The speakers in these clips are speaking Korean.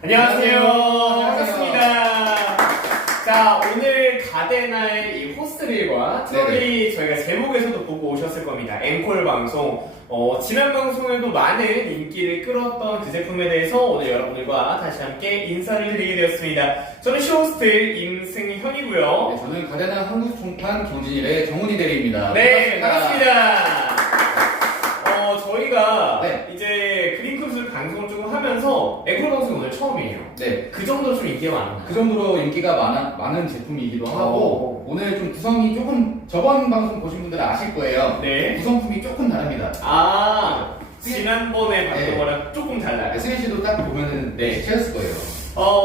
안녕하세요. 반갑습니다. 자, 오늘 가데나의 이 호스릴과 트롤리 저희가 제목에서도 보고 오셨을 겁니다. 앵콜 방송. 지난 방송에도 많은 인기를 끌었던 그 제품에 대해서 오늘 여러분들과 다시 함께 인사를 드리게 되었습니다. 저는 쇼호스트 임승현이고요. 네, 저는 가데나 한국총판 경진일의 정훈이 대리입니다. 네, 반갑습니다. 저희가 네. 이제 그린크루즈 방송을 조금 하면서 앵콜 방송이 오늘 처음이에요. 네. 그 정도로 좀 인기가 많았나요? 그 정도로 인기가 많은 제품이기도 하고, 오늘 좀 구성이 조금, 저번 방송 보신 분들은 아실 거예요. 네. 구성품이 조금 다릅니다. 지난번에 봤던 네. 거랑 조금 달라요. 승현 씨도 딱 보면은 네. 채웠을 거예요.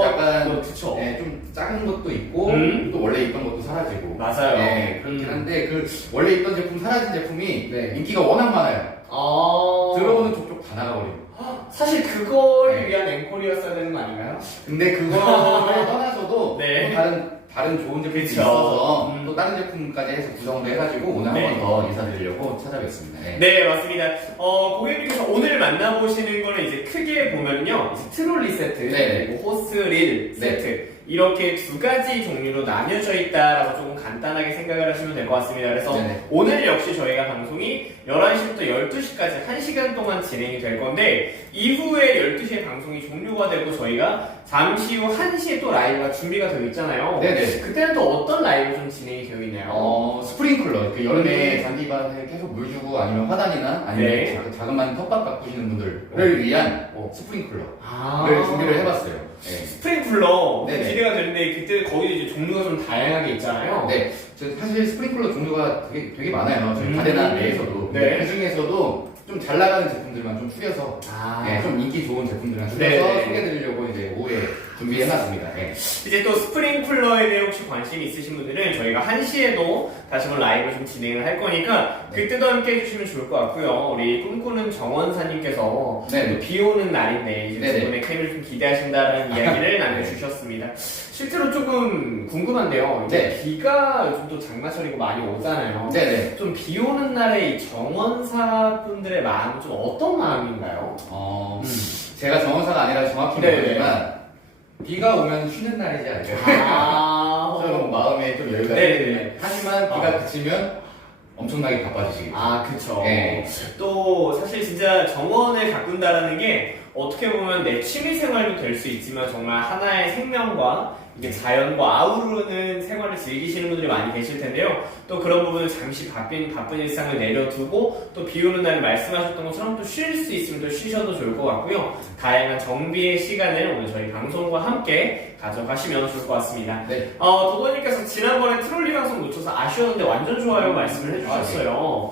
약간, 그쵸. 네, 좀 작은 것도 있고, 또 원래 있던 것도 사라지고. 맞아요. 네, 그렇긴 한데, 원래 있던 제품, 사라진 제품이 인기가 워낙 많아요. 들어오는 족족 다 나가버리고. 사실 그걸 네. 위한 앵콜이었어야 되는 거 아닌가요? 근데 그거를 떠나서도 네. 또 다른 좋은 제품이 그쵸. 있어서 또 다른 제품까지 해서 구성도 해가지고 오늘 네. 한 번 더 인사드리려고 찾아뵙습니다. 네. 네, 맞습니다. 고객님께서 오늘 만나보시는 거는 이제 크게 보면요. 이제 트롤리 세트, 네. 그리고 호스릴 네. 세트. 이렇게 두 가지 종류로 나뉘어져 있다라고 조금 간단하게 생각을 하시면 될 것 같습니다. 그래서 네네. 오늘 역시 저희가 방송이 11시부터 12시까지 1시간 동안 진행이 될 건데 이후에 12시에 방송이 종료가 되고 저희가 잠시 후 1시에 또 라이브가 준비가 되어 있잖아요. 네네. 그때는 또 어떤 라이브 좀 진행이 되어 있나요? 스프링클러. 그 여름에 잔디밭에 계속 물 주고 아니면 화단이나 아니면 네. 자그마한 텃밭 가꾸시는 분들을 위한 스프링클러를 준비를 해봤어요. 네. 스프링쿨러 네네. 기대가 되는데 그때 거기 이제 종류가 좀 다양하게 있잖아요. 네, 사실 스프링클러 종류가 되게 많아요. 저희 가데나 내에서도. 네. 그 중에서도 좀 잘 나가는 제품들만 좀 추려서, 좀 인기 좋은 제품들만 추려서 네네. 소개해드리려고 이제 오후에 준비해놨습니다. 네. 이제 또 스프링쿨러에 대해 혹시 관심이 있으신 분들은 저희가 1시에도 다시 한번 라이브 좀 진행을 할 거니까 그때도 함께 해주시면 좋을 것 같고요. 우리 꿈꾸는 정원사님께서 네네. 비 오는 날인데 이제 네네. 두 분의 캠을 좀 기대하신다는 이야기를 남겨주셨습니다. 실제로 조금 궁금한데요. 이제 네. 비가 요즘 또 장마철이고 많이 오잖아요. 네네. 좀 비 오는 날에 이 정원사분들의 마음은 좀 어떤 마음인가요? 제가 정원사가 아니라 정확히 네네. 모르지만, 비가 오면 쉬는 날이지 않을까요? 좀 마음에 좀 여유가 네네. 생기네. 하지만 비가 그치면 엄청나게 바빠지시겠죠. 그쵸. 네. 또 사실 진짜 정원을 가꾼다라는 게 어떻게 보면 내 취미 생활도 될 수 있지만 정말 하나의 생명과 이게 자연과 아우르는 생활을 즐기시는 분들이 많이 계실 텐데요. 또 그런 부분을 잠시 바쁜 일상을 내려두고 또 비 오는 날에 말씀하셨던 것처럼 또 쉴 수 있으면 또 쉬셔도 좋을 것 같고요. 다양한 정비의 시간을 오늘 저희 방송과 함께 가져가시면 좋을 것 같습니다. 네. 도도님께서 지난번에 트롤리 방송 놓쳐서 아쉬웠는데 완전 좋아요 말씀을 해주셨어요.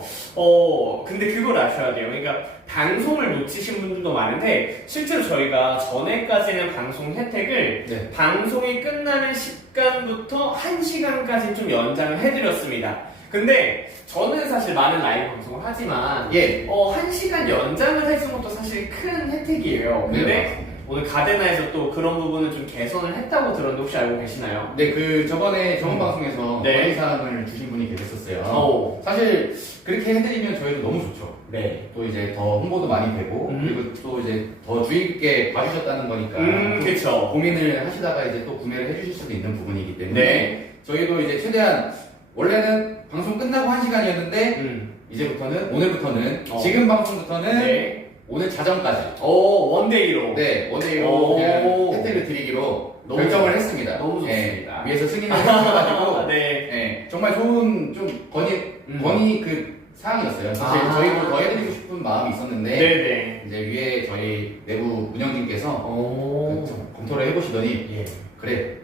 근데 그걸 아셔야 돼요. 그러니까 방송을 놓치신 분들도 많은데 실제로 저희가 전에까지는 방송 혜택을 네. 방송이 끝나는 시간부터 1시간까지 좀 연장을 해드렸습니다. 근데 저는 사실 많은 라이브 방송을 하지만 1시간 연장을 해준 것도 사실 큰 혜택이에요. 근데 네, 오늘 가데나에서 또 그런 부분을 좀 개선을 했다고 들었는데 혹시 알고 계시나요? 네, 저번에 정원 방송에서 네. 건의사항을 주신 분이 계셨었어요. 사실 그렇게 해드리면 저희도 너무 좋죠. 네. 또 이제 더 홍보도 많이 되고, 그리고 또 이제 더 주의 깊게 봐주셨다는 거니까. 그쵸. 고민을 하시다가 이제 또 구매를 해주실 수도 있는 부분이기 때문에. 네. 저희도 이제 최대한, 원래는 방송 끝나고 1시간이었는데, 오늘부터는, 지금 방송부터는, 네. 오늘 자정까지. 원데이로. 네, 원데이로 그냥 혜택을 드리기로 결정을 했습니다. 너무 좋습니다. 위에서 승인을 해주셔가지고. 네. 정말 좋은 좀 건의 그 사항이었어요. 사실 저희도 더 해드리고 싶은 마음이 있었는데 네네. 이제 위에 저희 내부 운영진께서 좀 검토를 해보시더니 예. 그래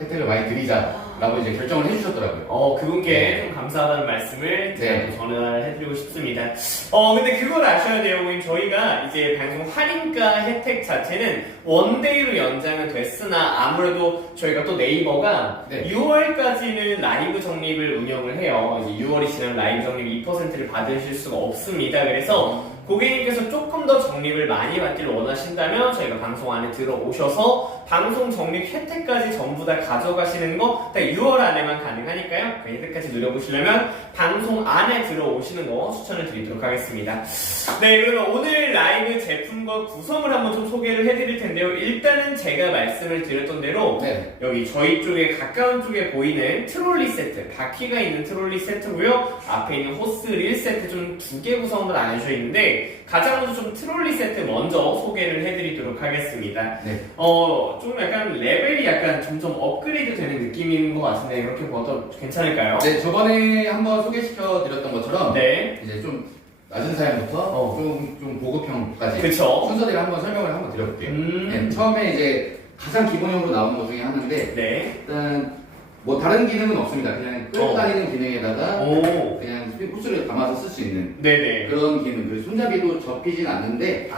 혜택을 많이 드리자라고 이제 결정을 해주셨더라고요. 그분께 좀 감사하다는 말씀을 제가 또 전해드리고 싶습니다. 근데 그걸 아셔야 돼요, 고객님. 저희가 이제 방송 할인가 혜택 자체는 원데이로 연장은 됐으나 아무래도 저희가 또 네이버가 6월까지는 라이브 적립을 운영을 해요. 이제 6월이 지나면 라이브 적립 2%를 받으실 수가 없습니다. 그래서 고객님께서 조금 더 적립을 많이 받기를 원하신다면 저희가 방송 안에 들어오셔서 방송 적립 혜택까지 전부 다 가져가시는 거 6월 안에만 가능하니까요. 그 혜택까지 누려보시려면 방송 안에 들어오시는 거 추천을 드리도록 하겠습니다. 네, 그러면 오늘 라이브 제품과 구성을 한번 좀 소개를 해드릴 텐데요. 일단은 제가 말씀을 드렸던 대로 여기 저희 쪽에 가까운 쪽에 보이는 트롤리 세트, 바퀴가 있는 트롤리 세트고요. 앞에 있는 호스 릴 세트 좀 2개 구성으로 나눠져 있는데 가장 먼저 좀 트롤리 세트 먼저 소개를 해드리도록 하겠습니다. 좀 약간 레벨이 약간 점점 업그레이드 되는 느낌인 것 같은데 이렇게 봐도 괜찮을까요? 네, 저번에 한번 소개시켜 드렸던 것처럼 이제 좀 낮은 사양부터 좀 고급형까지 그쵸? 순서대로 한번 설명을 한번 드려볼게요. 처음에 이제 가장 기본형으로 나오는 것 중에 하나인데 일단 뭐 다른 기능은 없습니다. 그냥 끌고 다니는 기능에다가 그냥 호스를 담아서 쓸 수 있는 그런 기능. 그리고 손잡이도 접히진 않는데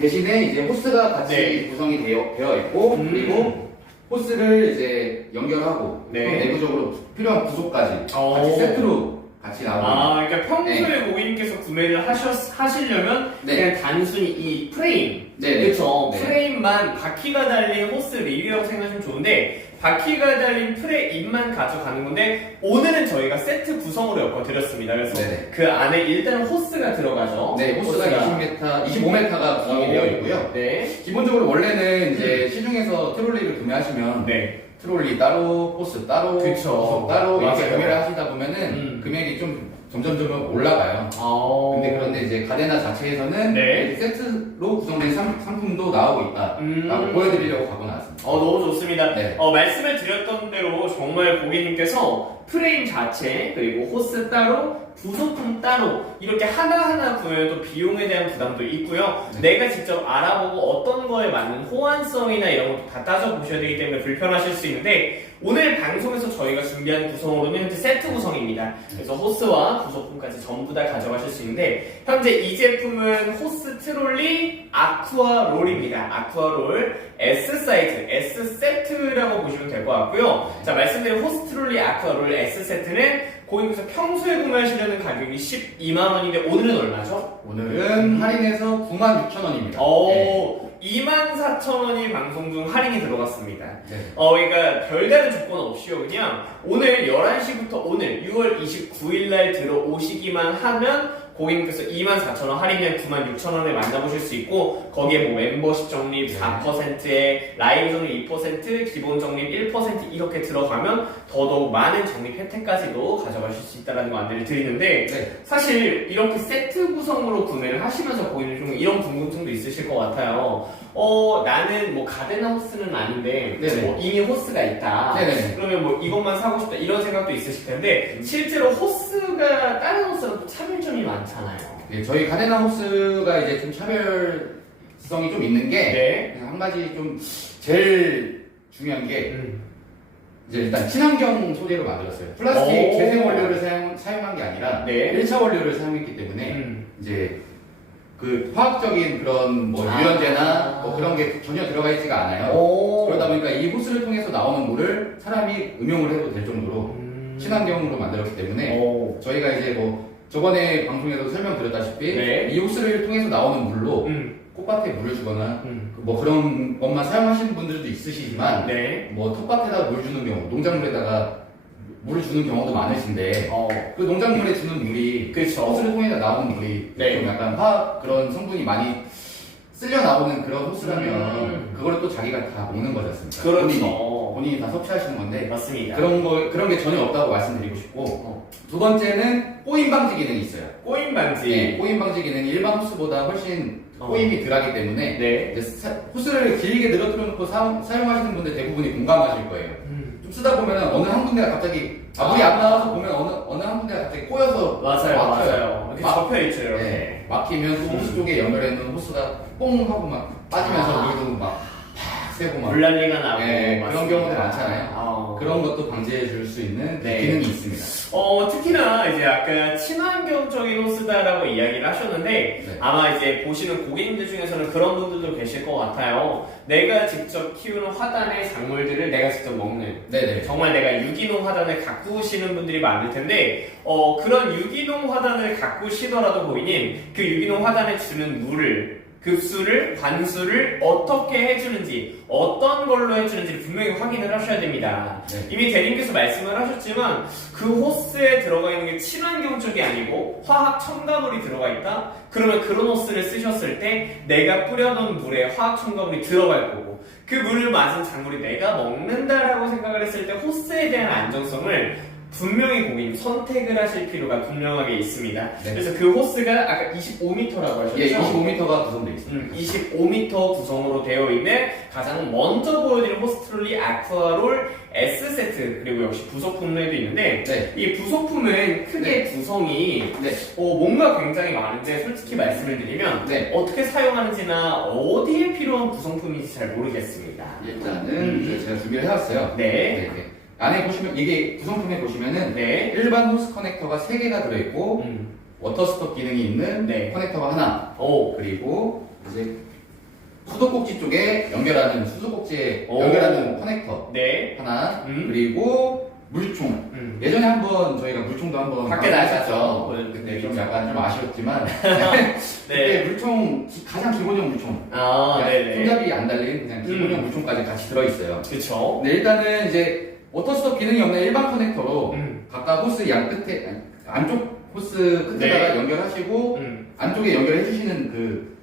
대신에 이제 호스가 같이 구성이 되어 있고 그리고 호스를 이제 연결하고 또 내부적으로 필요한 부속까지 같이 세트로 같이 나오고. 그러니까 평소에 고객님께서 구매를 하시려면 그냥 단순히 이 프레임, 그렇죠? 프레임만 바퀴가 달린 호스 릴이라고 생각하시면 좋은데 바퀴가 달린 프레임만 가져가는 건데 오늘은 저희가 세트 구성으로 엮어드렸습니다. 그래서 그 안에 일단 호스가 들어가죠. 호스가 25m가 구성이 되어 있고요. 기본적으로 원래는 이제 시중에서 트롤리를 구매하시면 트롤리 따로, 호스 따로, 부속 따로 이렇게 구매를 하시다 보면은 금액이 좀 점점 올라가요. 그런데 이제 가데나 자체에서는 세트로 구성된 상품도 나오고 있다라고 보여드리려고 갖고 나왔습니다. 너무 좋습니다. 말씀을 드렸던 대로 정말 고객님께서 프레임 자체 그리고 호스 따로 부속품 따로 이렇게 하나하나 구매해도 비용에 대한 부담도 있고요. 내가 직접 알아보고 어떤 거에 맞는 호환성이나 이런 것도 다 따져보셔야 되기 때문에 불편하실 수 있는데 오늘 방송에서 저희가 준비한 구성으로는 현재 세트 구성입니다. 그래서 호스와 부속품까지 전부 다 가져가실 수 있는데 현재 이 제품은 호스 트롤리 아쿠아 롤입니다. 아쿠아 롤 S 사이즈, S 세트라고 보시면 될 것 같고요. 자, 말씀드린 호스 트롤리 아쿠아 롤 S 세트는 고객님께서 평소에 구매하시려는 가격이 12만원인데 오늘은 얼마죠? 오늘은 할인해서 96,000원입니다. 24,000원이 방송 중 할인이 들어갔습니다. 그러니까 별다른 조건 없이요. 그냥 오늘 11시부터 오늘 6월 29일날 들어오시기만 하면 고객님께서 24,000원 할인된 96,000원에 만나보실 수 있고 거기에 뭐 멤버십 적립 4%에 라이브 적립 2%, 기본 적립 1% 이렇게 들어가면 더더욱 많은 적립 혜택까지도 가져가실 수 있다는 거 안내를 드리는데 사실 이렇게 세트 구성으로 구매를 하시면서 고객님 좀 이런 궁금증도 있으실 것 같아요. 나는 뭐 가데나 호스는 아닌데 뭐 이미 호스가 있다. 그러면 뭐 이것만 사고 싶다 이런 생각도 있으실 텐데 실제로 호스가 다른 호스랑 또 차별점이 많잖아요. 저희 가데나 호스가 이제 좀 차별성이 좀 있는 게 한 가지 좀 제일 중요한 게 이제 일단 친환경 소재로 만들었어요. 플라스틱 재생 원료를 사용한 게 아니라 1차 원료를 사용했기 때문에 이제 그 화학적인 그런 뭐 유연제나 뭐 그런 게 전혀 들어가 있지가 않아요. 그러다 보니까 이 호스를 통해서 나오는 물을 사람이 음용을 해도 될 정도로 친환경으로 만들었기 때문에 저희가 이제 뭐 저번에 방송에서 설명드렸다시피 이 호스를 통해서 나오는 물로 꽃밭에 물을 주거나 뭐 그런 것만 사용하시는 분들도 있으시지만 뭐 텃밭에다 물 주는 경우, 농작물에다가 물을 주는 경우도 많으신데 그 농작물에 주는 물이 호스를 통해서 나오는 물이 좀 약간 화학 그런 성분이 많이 쓸려 나오는 그런 호스라면 그거를 또 자기가 다 먹는 거지 않습니까? 본인이 다 섭취하시는 건데 맞습니다. 그런 게 전혀 없다고 말씀드리고 싶고 두 번째는 꼬임 방지 기능이 있어요. 꼬임 방지. 꼬임 방지 기능이 일반 호스보다 훨씬 꼬임이 덜하기 때문에 이제 호스를 길게 늘어뜨려 놓고 사용하시는 분들 대부분이 공감하실 거예요. 좀 쓰다 보면 어느 한 군데가 갑자기 물이 안 나와서 보면 어느 한 군데가 갑자기 꼬여서 맞아요. 이렇게 접혀있죠 이렇게. 막히면 또 호스 쪽에 연결해 놓은 호스가 뽕 하고 막 빠지면서 물도 막 새고 막 물난리가 나고 네, 맞습니다. 그런 경우도 많잖아요. 어. 그런 것도 방지해 줄 수 있는 네. 기능이 있습니다. 특히나 이제 아까 친환경적인 호스다라고 이야기를 하셨는데 네. 아마 이제 보시는 고객님들 중에서는 그런 분들도 계실 것 같아요. 내가 직접 키우는 화단의 작물들을 내가 직접 먹는 네네. 정말 내가 유기농 화단을 가꾸시는 분들이 많을 텐데 그런 유기농 화단을 가꾸시더라도 고객님 그 유기농 화단에 주는 물을 급수를, 관수를 어떻게 해주는지 어떤 걸로 해주는지 분명히 확인을 하셔야 됩니다. 네. 이미 대님께서 말씀을 하셨지만 그 호스에 들어가 있는 게 친환경 쪽이 아니고 화학 첨가물이 들어가 있다? 그러면 그런 호스를 쓰셨을 때 내가 뿌려놓은 물에 화학 첨가물이 들어갈 거고 그 물을 마신 작물이 내가 먹는다라고 생각을 했을 때 호스에 대한 안정성을 분명히 고객님 선택을 하실 필요가 분명하게 있습니다. 네. 그래서 그 호스가 아까 25m라고 하셨죠? 예, 25m가 구성되어 있습니다. 25m 구성으로 되어 있는 가장 먼저 보여드린 호스트롤리 아쿠아롤 S세트 그리고 역시 부속품에도 있는데 네. 이 부속품은 크게 구성이 네. 뭔가 굉장히 많은데 솔직히 말씀을 드리면 네. 어떻게 사용하는지나 어디에 필요한 구성품인지 잘 모르겠습니다. 일단은 제가 준비를 해왔어요. 네. 네. 안에 보시면 이게 구성품에 보시면은 네. 일반 호스 커넥터가 3개가 들어있고 워터스톱 기능이 있는 네. 커넥터가 하나 오. 그리고 이제 수도꼭지 쪽에 연결하는 수도꼭지에 오. 연결하는 커넥터 네. 하나 그리고 물총 예전에 한번 저희가 물총도 한번 밖에 나갔죠. 근데 좀 약간 좀 아쉬웠지만 네. 그때 물총 가장 기본형 물총 아, 네네. 손잡이 안 달린 그냥 기본형 물총까지 같이 들어있어요. 그쵸. 근데 일단은 이제 워터스톱 기능이 없는 일반 커넥터로 음. 각각 호스 양 끝에 안쪽 호스 끝에다가 네. 연결하시고 안쪽에 연결해 주시는 그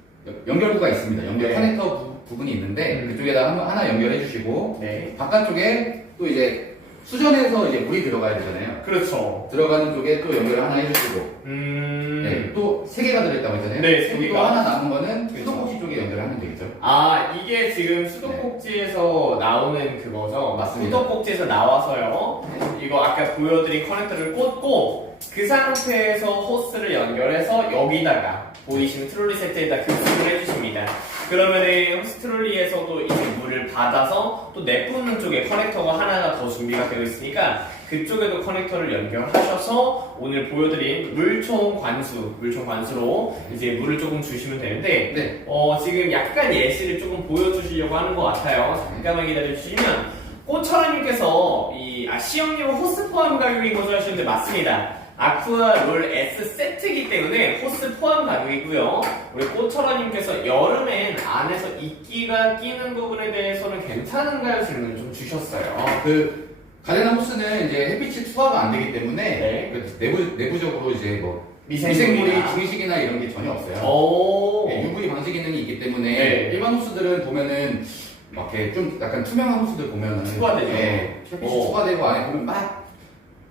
연결구가 있습니다. 연결 네. 커넥터 부분이 있는데 그쪽에다 하나 연결해 주시고 네. 바깥쪽에 또 이제 수전에서 이제 물이 들어가야 되잖아요. 그렇죠. 들어가는 쪽에 또 연결을 하나 해주시고 네, 또 3개가 들어있다고 했잖아요. 네, 여기 3개가. 또 하나 남은 거는 그렇죠. 수도꼭지 쪽에 연결하면 되겠죠. 아, 이게 지금 수도꼭지에서 나오는 그거죠? 맞습니다. 수도꼭지에서 나와서요. 이거 아까 보여드린 커넥터를 꽂고 그 상태에서 호스를 연결해서 여기다가 보이시는 트롤리 세트에다 급수를 해주십니다. 그러면은 호스 트롤리에서도 이제 물을 받아서 또 내뿜는 쪽에 커넥터가 하나가 더 준비가 되어 있으니까 그쪽에도 커넥터를 연결하셔서 오늘 보여드린 물총 관수로 이제 물을 조금 주시면 되는데 네. 지금 약간 예시를 조금 보여주시려고 하는 것 같아요. 잠깐만 기다려주시면 꽃철아님께서 시영님은 호스 포함 가격인 거죠 하시는데 맞습니다. 아쿠아 롤 S 세트이기 때문에 호스 포함 가격이고요. 우리 꽃철아님께서 여름엔 안에서 이끼가 끼는 부분에 대해서는 괜찮은가요? 질문을 좀 주셨어요. 그 가데나 호스는 이제 햇빛이 투하가 안 되기 때문에 네. 그 내부적으로 이제 뭐 미생물이나. 미생물이 증식이나 이런 게 전혀 없어요. 오. 네, UV 방지 기능이 있기 때문에 네. 일반 호스들은 보면은 막 이렇게 좀 약간 투명한 호스들 보면은 투과되죠. 네, 햇빛이 오. 투과되고 안에 보면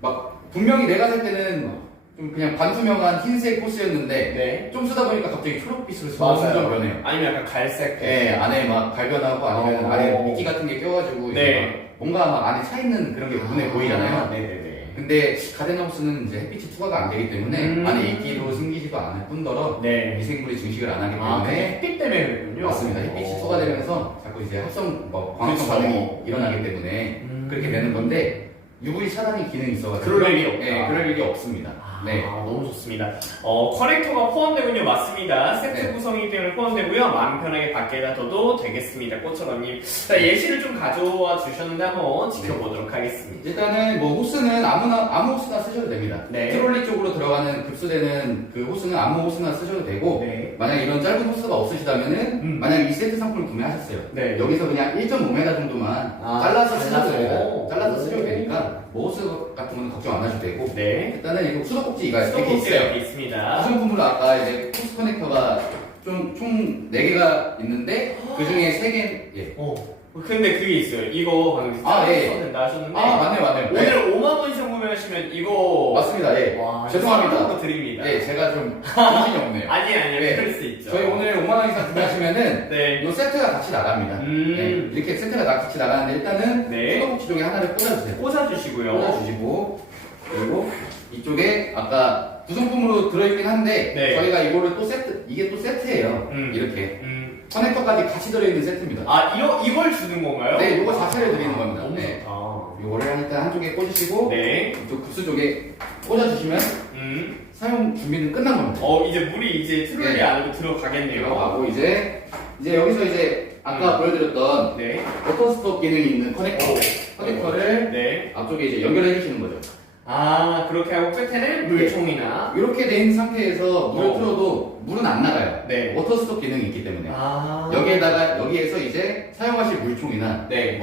막 분명히 내가 살 때는 좀 그냥 반투명한 흰색 호스였는데 네. 좀 쓰다 보니까 갑자기 초록빛으로 맞아요. 점점 변해요. 아니면 약간 갈색. 네, 안에 막 발변하고 아니면 오. 안에 미끼 같은 게 껴가지고 이제 네. 막 뭔가 막 안에 차 있는 그런 게 눈에 보이잖아요. 네네네. 근데 가데나우스는 이제 햇빛이 투과가 안 되기 때문에 안에 이끼도 생기지도 않을 뿐더러 네. 미생물이 증식을 안 하기 아, 때문에 햇빛 때문에 그랬군요. 맞습니다. 햇빛이 투과되면서 자꾸 이제 합성 광합성 그렇죠. 반응이 일어나기 때문에 그렇게 되는 건데 UV 차단이 기능이 있어가지고 그럴 일이 없다. 네, 그럴 일이 없습니다. 네. 너무 좋습니다. 커넥터가 포함되군요. 맞습니다. 세트 네. 구성이기 때문에 포함되고요. 마음 편하게 밖에다 둬도 되겠습니다. 꽃처럼님. 자, 예시를 좀 가져와 주셨는데 한번 지켜보도록 하겠습니다. 일단은 뭐 호스는 아무 호스나 쓰셔도 됩니다. 네. 트롤리 쪽으로 들어가는 급수되는 그 호스는 아무 호스나 쓰셔도 되고 네. 만약 이런 짧은 호스가 없으시다면은 만약 이 세트 상품을 구매하셨어요. 네. 여기서 그냥 1.5m 정도만 잘라서 쓰셔도 됩니다. 잘라서 쓰셔도 되니까 뭐 호스 같은 거는 걱정 안 하셔도 되고 네. 일단은 이거 수도꼭지가 이렇게 수도꼭지가 있어요. 여기 있습니다. 구성품으로 아까 이제 호스 커넥터가 총 4개가 있는데 그 중에 3개 예. 근데 그게 있어요. 이거 방금 써도 된다 하셨는데 맞네요. 오늘 5만 원 이상 구매하시면 이거 맞습니다. 예. 와, 죄송합니다. 거 드립니다. 예, 제가 좀 정신이 없네요. 아니에요. 네. 그럴 수 있죠. 저희 오늘 5만 원 이상 구매하시면은 네. 이 세트가 같이 나갑니다. 네, 이렇게 세트가 같이 나가는데 일단은 네. 수도꼭지 쪽에 하나를 꽂아주세요. 꽂아주시고요. 꽂아주시고 그리고 이쪽에 아까 구성품으로 들어있긴 한데 네. 저희가 이거를 또 이게 또 세트예요. 음. 이렇게 커넥터까지 같이 들어있는 세트입니다. 아, 이걸 주는 건가요? 네, 이거 자체를 드리는 겁니다. 너무 네. 좋다. 이거를 일단 한쪽에 꽂으시고 네. 이쪽 급수 쪽에 꽂아주시면 사용 준비는 끝난 겁니다. 이제 물이 이제 트롤리 네. 안으로 들어가겠네요. 들어가고 이제 여기서 이제 아까 보여드렸던 네. 오토스톱 기능이 있는 커넥터를 네. 앞쪽에 이제 연결해 주시는 거죠. 아, 그렇게 하고 끝에는 물총이나. 이렇게 된 상태에서 물을 틀어도 물은 안 나가요. 네. 오토스톱 기능이 있기 때문에. 아. 여기에서 이제 사용하실 물총이나 네.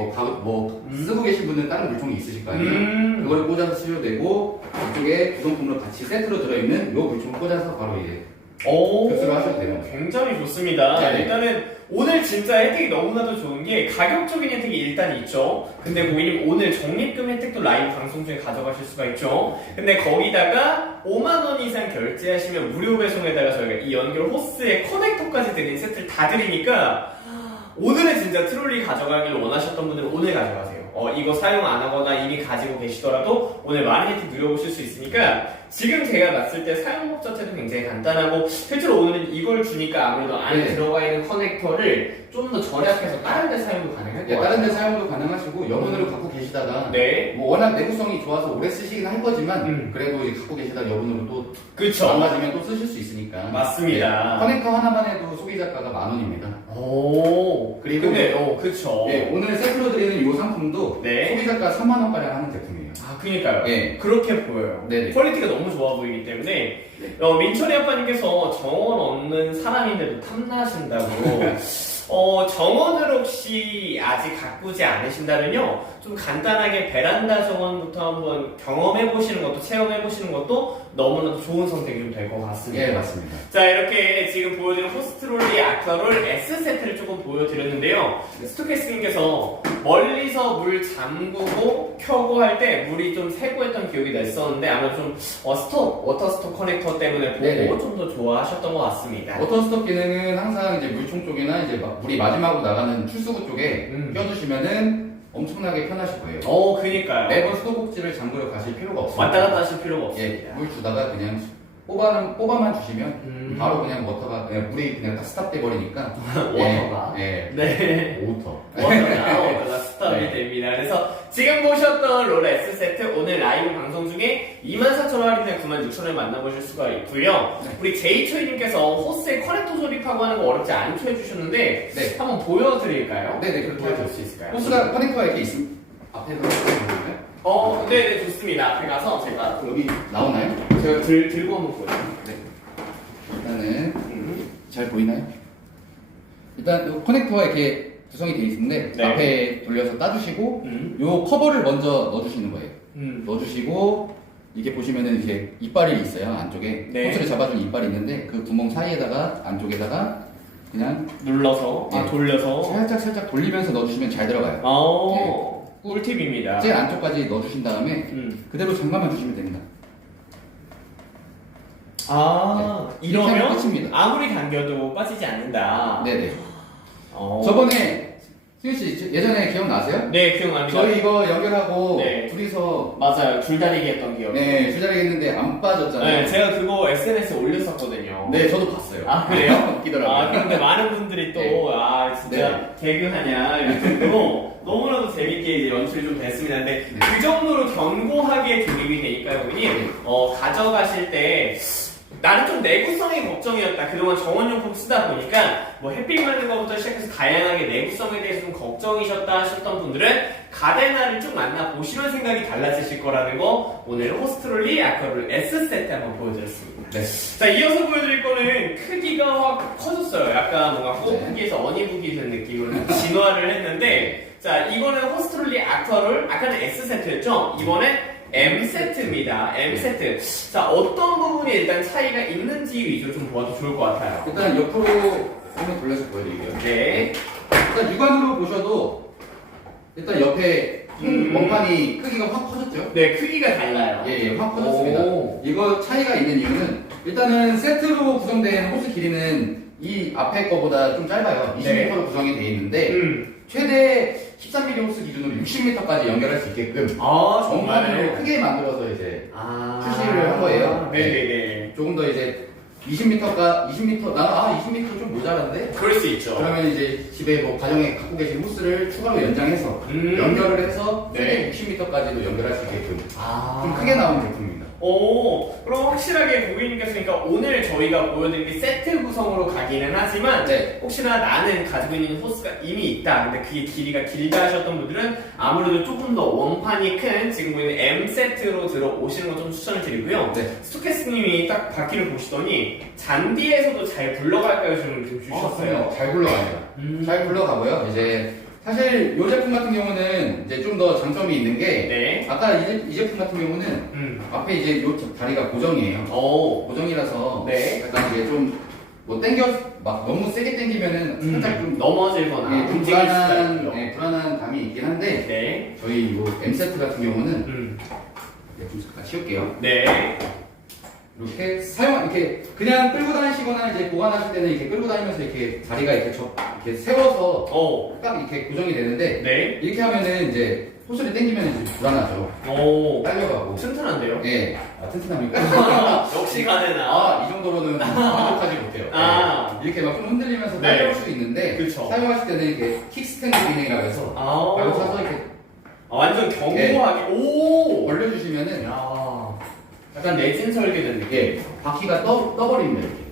쓰고 계신 분은 다른 물총이 있으실 거 아니에요. 그걸 꽂아서 쓰셔도 되고 이쪽에 구성품으로 같이 세트로 들어있는 이 물총을 꽂아서 바로 이제 급수를 하셔도 되는 거예요. 굉장히 좋습니다. 네. 일단은 오늘 진짜 혜택이 너무나도 좋은 게 가격적인 혜택이 일단 있죠. 근데 고객님 오늘 적립금 혜택도 라이브 방송 중에 가져가실 수가 있죠. 근데 거기다가 5만원 이상 결제하시면 무료 배송에다가 저희가 이 연결 호스에 커넥터까지 드린 세트를 다 드리니까 오늘은 진짜 트롤리 가져가길 원하셨던 분들은 오늘 가져가세요. 이거 사용 안 하거나 이미 가지고 계시더라도 오늘 많은 혜택 누려보실 수 있으니까 지금 제가 봤을 때 사용법 자체도 굉장히 간단하고 실제로 오늘은 이걸 주니까 아무래도 안에 네. 들어가 있는 커넥터를 좀 더 절약해서 다른 데 사용도 가능할 것 같아요. 다른 데 사용도 가능하시고 여분으로 갖고 계시다가 네. 뭐 워낙 내구성이 좋아서 오래 쓰시긴 할 거지만 그래도 이제 갖고 계시다가 여분으로 또 그쵸. 망가지면 또 쓰실 수 있으니까 맞습니다. 네. 커넥터 하나만 해도 소비자가가 10,000원입니다. 오. 그리고 근데 그쵸. 네, 오늘 세트로 드리는 이 상품도 네. 소비자가 30,000원가량 하는 제품이에요. 아, 그니까요. 네. 그렇게 보여요. 네네. 퀄리티가 너무 좋아 보이기 때문에 민철이 아빠님께서 정원 없는 사람인데도 탐나신다고 정원을 혹시 아직 가꾸지 않으신다면요 좀 간단하게 베란다 정원부터 한번 경험해보시는 것도 체험해보시는 것도 너무나도 좋은 선택이 좀 될 것 같습니다. 예, 맞습니다. 자, 이렇게 지금 보여드린 호스트롤리 아쿠아롤 S세트를 조금 보여드렸는데요. 스토캐스님께서 멀리서 물 잠그고 켜고 할 때 물이 좀 새고 했던 기억이 났었는데 아마 좀 워터스톱 커넥터 때문에 네네. 보고 좀 더 좋아하셨던 것 같습니다. 워터스톱 기능은 항상 이제 물총 쪽이나 이제 물이 마지막으로 나가는 출수구 쪽에 껴주시면은 엄청나게 편하실 거예요. 그니까요. 매번 수도꼭지를 잠그러 가실 필요가 없어요. 왔다 갔다 하실 필요가 없습니다. 예, 물 주다가 그냥 뽑아만 주시면 바로 그냥 물이 그냥 다 스탑돼 버리니까 워터가. 네. 워터가 스탑이 네. 됩니다. 그래서 지금 보셨던 롤 S세트 오늘 라이브 방송 중에 24,000원 할인에 96,000원에 만나보실 수가 있고요. 우리 제이초이님께서 호스에 커넥터 조립하고 하는 거 어렵지 않죠 해주셨는데 네. 한번 보여드릴까요? 네네, 그렇게 보여줄 하죠. 수 있을까요? 호스가 커넥터가 이렇게 있습니다. 앞에서 보여드릴까요? 네네 좋습니다. 앞에 가서 제가 여기 나오나요? 제가 들고 한번 보여드릴게요. 네. 일단은 잘 보이나요? 일단 요 커넥터가 이렇게 구성이 되어 있는데 네. 앞에 돌려서 따주시고 요 커버를 먼저 넣어주시는 거예요. 넣어주시고 이게 보시면은 이렇게 이빨이 있어요 안쪽에 네. 호스를 잡아주는 이빨이 있는데 그 구멍 사이에다가 안쪽에다가 그냥 눌러서 네. 돌려서 살짝 돌리면서 넣어주시면 잘 들어가요. 꿀팁입니다. 제일 안쪽까지 넣어주신 다음에 그대로 잠가만 주시면 됩니다. 이러면 이렇게 하면 끝입니다. 아무리 당겨도 빠지지 않는다. 네네. 저번에 수윤 씨 예전에 기억나세요? 네, 기억납니다. 저희 이거 연결하고 네. 둘이서 맞아요. 줄다리기 했던 기억. 줄다리기 했는데 안 빠졌잖아요. 네, 제가 그거 SNS에 올렸었거든요. 네, 저도 봤어요. 아, 그래요? 웃기더라고요. 그런데 많은 분들이 또, 네. 진짜 개그하냐, 이럴 정도로 너무나도 재밌게 이제 연출이 좀 됐습니다. 근데 그 정도로 견고하게 조립이 되니까요, 고객님. 가져가실 때, 나는 좀 내구성이 걱정이었다. 그동안 정원용품 쓰다 보니까 뭐 햇빛 맞는 것부터 시작해서 다양하게 내구성에 대해서 좀 걱정이셨다 하셨던 분들은 가데나를 쭉 만나보시면 생각이 달라지실 거라는 거 오늘 호스트롤리 아쿠아롤 S세트 한번 보여드렸습니다. 네. 자, 이어서 보여드릴 거는 크기가 확 커졌어요. 약간 뭔가 네. 꽃크기에서 어니북이 된 느낌으로 진화를 했는데 자, 이거는 호스트롤리 아쿠아롤 아까는 S세트였죠? 이번엔 M세트입니다. M세트. 자, 어떤 부분이 일단 차이가 있는지 위주로 좀 보아도 좋을 것 같아요. 일단 옆으로 한번 돌려서 보여드릴게요. 네. 일단 육안으로 보셔도 일단 옆에 원판이 크기가 확 커졌죠? 네, 크기가 달라요. 예, 확 커졌습니다. 오. 이거 차이가 있는 이유는 일단은 세트로 구성된 호스 길이는 이 앞에 거보다 좀 짧아요. 20m로 네. 구성이 되어 있는데 최대 13mm 호스 기준으로 60m까지 연결할 수 있게끔 원판을 크게 만들어서 이제 출시를 한 거예요. 네네네. 조금 더 이제 20m가 20m 나는 20m 좀 모자란데. 그럴 수 있죠. 그러면 이제 집에 뭐 가정에 갖고 계신 호스를 추가로 연장해서 연결을 해서 네. 60m까지도 연결할 수 있게끔 아. 좀 크게 나오는 제품입니다. 오, 그럼 확실하게 고객님께서 그러니까 오늘 저희가 보여드린 게 세트 구성으로 가기는 하지만 네. 혹시나 나는 가지고 있는 호스가 이미 있다. 근데 그게 길이가 길다 하셨던 분들은 아무래도 조금 더 원판이 큰 지금 보이는 M 세트로 들어오시는 거 좀 추천을 드리고요. 네. 스토캐스님이 딱 바퀴를 보시더니 잔디에서도 잘 굴러갈까요? 질문을 좀 주셨어요. 잘 굴러갑니다. 잘 굴러가고요. 이제 사실 이 제품 같은 경우는 이제 좀 더 장점이 있는 게 네. 아까 이 제품 같은 경우는 앞에 이제 요 다리가 고정이에요. 오. 고정이라서 네. 약간 이제 좀 뭐 땡겨 막 너무 세게 땡기면은 살짝 좀 넘어질거나 좀 움직일 수가 있고요. 불안한 감이 있긴 한데 네. 저희 요 M 세트 같은 경우는 좀 잠깐 치울게요. 네. 이렇게 이렇게 그냥 끌고 다니시거나 이제 보관하실 때는 이렇게 끌고 다니면서 이렇게 다리가 이렇게 세워서 딱 이렇게 고정이 되는데 네. 이렇게 하면은 이제 호스를 당기면 이제 불안하죠. 오. 딸려가고. 튼튼한데요? 네. 튼튼합니까? 역시 가네나. 이 정도로는 만족하지 못해요. 아. 네. 이렇게 막 좀 흔들리면서 네. 딸려올 수 있는데 그쵸. 사용하실 때는 이렇게 킥스탠드 기능이라고 해서 발로 차서 이렇게 완전 견고하게. 오. 벌려주시면은 약간 내진 설계된 느낌. 이게 바퀴가 떠버립니다. 이렇게.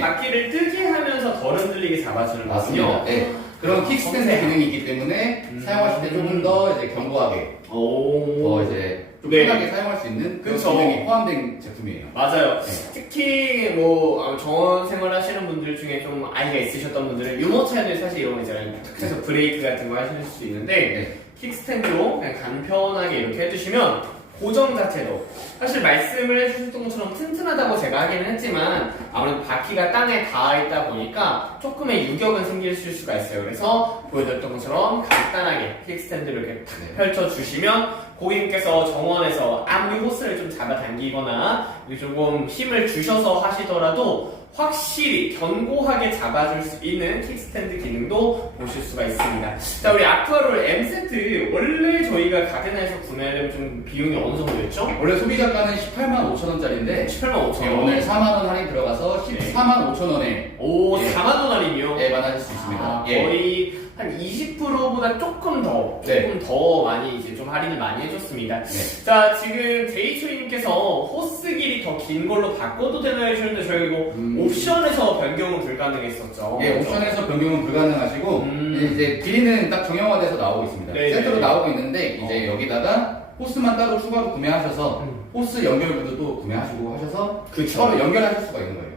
바퀴를 뜨게 하면서 덜 흔들리게 잡아주는 거군요. 맞습니다. 네. 그런 킥스탠드 기능이 있기 때문에 사용하실 때 조금 더 이제 견고하게 더 이제 좀 편하게 사용할 수 있는 그런 기능이 포함된 제품이에요. 맞아요. 특히 뭐 정원 생활 하시는 분들 중에 좀 아이가 있으셨던 분들은 유모차들 사실 이런 거 있잖아요. 그래서 브레이크 같은 거 하실 수 있는데 킥스탠드로 그냥 간편하게 이렇게 해주시면 고정 자체도 사실 말씀을 해주셨던 것처럼 튼튼하다고 제가 하기는 했지만 아무래도 바퀴가 땅에 닿아 있다 보니까 조금의 유격은 생길 수가 있어요. 그래서 보여드렸던 것처럼 간단하게 킥스탠드를 이렇게 탁 펼쳐주시면 고객님께서 정원에서 아무리 호스를 좀 잡아당기거나 조금 힘을 주셔서 하시더라도 확실히 견고하게 잡아줄 수 있는 킥스탠드 기능도 보실 수가 있습니다. 자, 우리 아쿠아롤 M세트 원래 저희가 가게나에서 구매하려면 좀 비용이 어느 정도였죠? 원래 소비자가는 18만 5천 원짜리인데 18만 5천 원. 오늘 4만 원 할인 들어가서 14만 5천 원에 오, 4만 원 할인이요? 네, 만나실 수 있습니다. 거의 한 20%보다 조금 더 많이 이제 좀 할인을 많이 해줬습니다. 자, 지금 제이초이님께서 호스 길이 더 긴 걸로 바꿔도 되나요? 해주셨는데 저희 이거 옵션에서 변경은 불가능했었죠. 네, 옵션에서 변경은 불가능하시고 이제 길이는 딱 정형화돼서 나오고 있습니다. 네, 세트로 나오고 있는데 이제 여기다가 호스만 따로 추가로 구매하셔서 호스 연결부도 또 구매하시고 하셔서 서로 연결하실 수가 있는 거예요.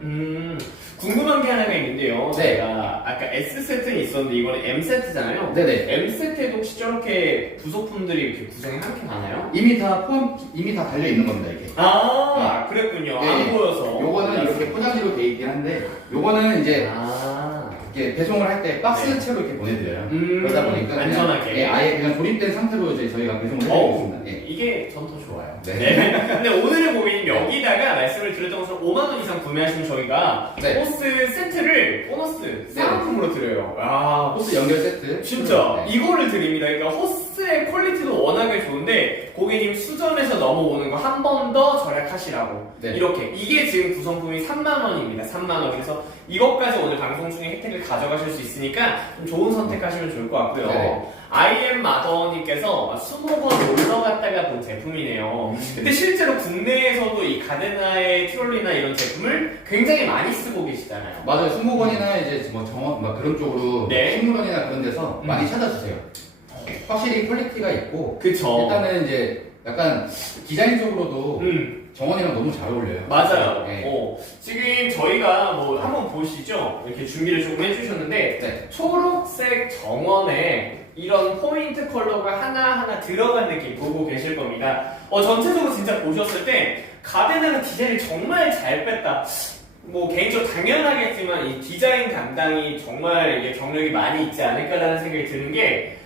궁금한 게 하나가 있는데요. 네. 제가 아까 S세트는 있었는데 이거는 M세트잖아요. 네네. M세트에도 혹시 저렇게 부속품들이 이렇게 구성이 함께 가나요? 이미 다 달려 있는 겁니다, 이게. 그랬군요. 네. 안 보여서. 요거는 이렇게 포장지로 돼 있긴 한데 요거는 이제 이렇게 배송을 할 때 박스채로 이렇게 보내드려요. 그러다 보니까 안전하게. 아예 그냥 조립된 상태로 이제 저희가 배송을 해드리고 있습니다. 이게 전 더 좋아요. 네. 근데 오늘은 고객님 여기다가 말씀을 드렸던 것처럼 5만 원 이상 구매하시면 저희가 호스 세트를 보너스 상품으로 드려요. 호스 연결 세트. 진짜 이거를 드립니다. 그러니까 호스의 퀄리티도 워낙에 좋은데 고객님 수전에서 넘어오는 거 한 번 더 절약하시라고 이렇게 이게 지금 구성품이 3만 원입니다. 3만 원. 그래서 이것까지 오늘 방송 중에 혜택을 가져가실 수 있으니까 좀 좋은 선택하시면 좋을 것 같고요. IM 마더님께서 20번 놀러 갔다가 본 제품이네요. 근데 실제로 국내에서도 이 가데나의 트롤리나 이런 제품을 굉장히 많이 쓰고 계시잖아요. 맞아요. 수목원이나 이제 뭐 정원 막 그런 쪽으로 식물원이나 그런 데서 많이 찾아주세요. 확실히 퀄리티가 있고 그쵸. 일단은 이제 약간 디자인적으로도 정원이랑 너무 잘 어울려요. 맞아요. 네. 지금 저희가 뭐 한번 보시죠. 이렇게 준비를 조금 해주셨는데 초록색 정원에 이런 포인트 컬러가 하나하나 들어간 느낌 보고 계실 겁니다. 전체적으로 진짜 보셨을 때 가데나는 디자인을 정말 잘 뺐다. 뭐 개인적으로 당연하겠지만 이 디자인 담당이 정말 이게 경력이 많이 있지 않을까라는 생각이 드는 게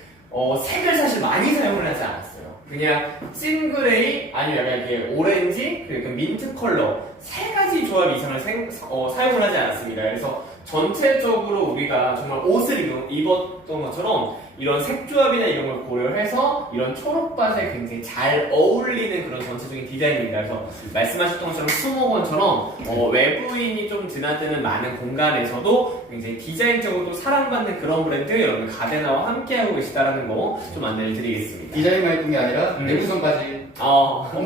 색을 사실 많이 사용을 하지 않았어요. 그냥 찐그레이 아니면 약간 이렇게 오렌지 그리고 민트 컬러 세 가지 조합 이상을 사용을 하지 않았습니다. 그래서 전체적으로 우리가 정말 옷을 입었던 것처럼 이런 색조합이나 이런 걸 고려해서 이런 초록밭에 굉장히 잘 어울리는 그런 전체적인 디자인입니다. 그래서 말씀하셨던 것처럼 수목원처럼 외부인이 좀 드나드는 많은 공간에서도 굉장히 디자인적으로 사랑받는 그런 브랜드 여러분 가데나와 함께하고 계시다라는 거 좀 안내를 드리겠습니다. 디자인만 예쁜 게 아니라 내구성까지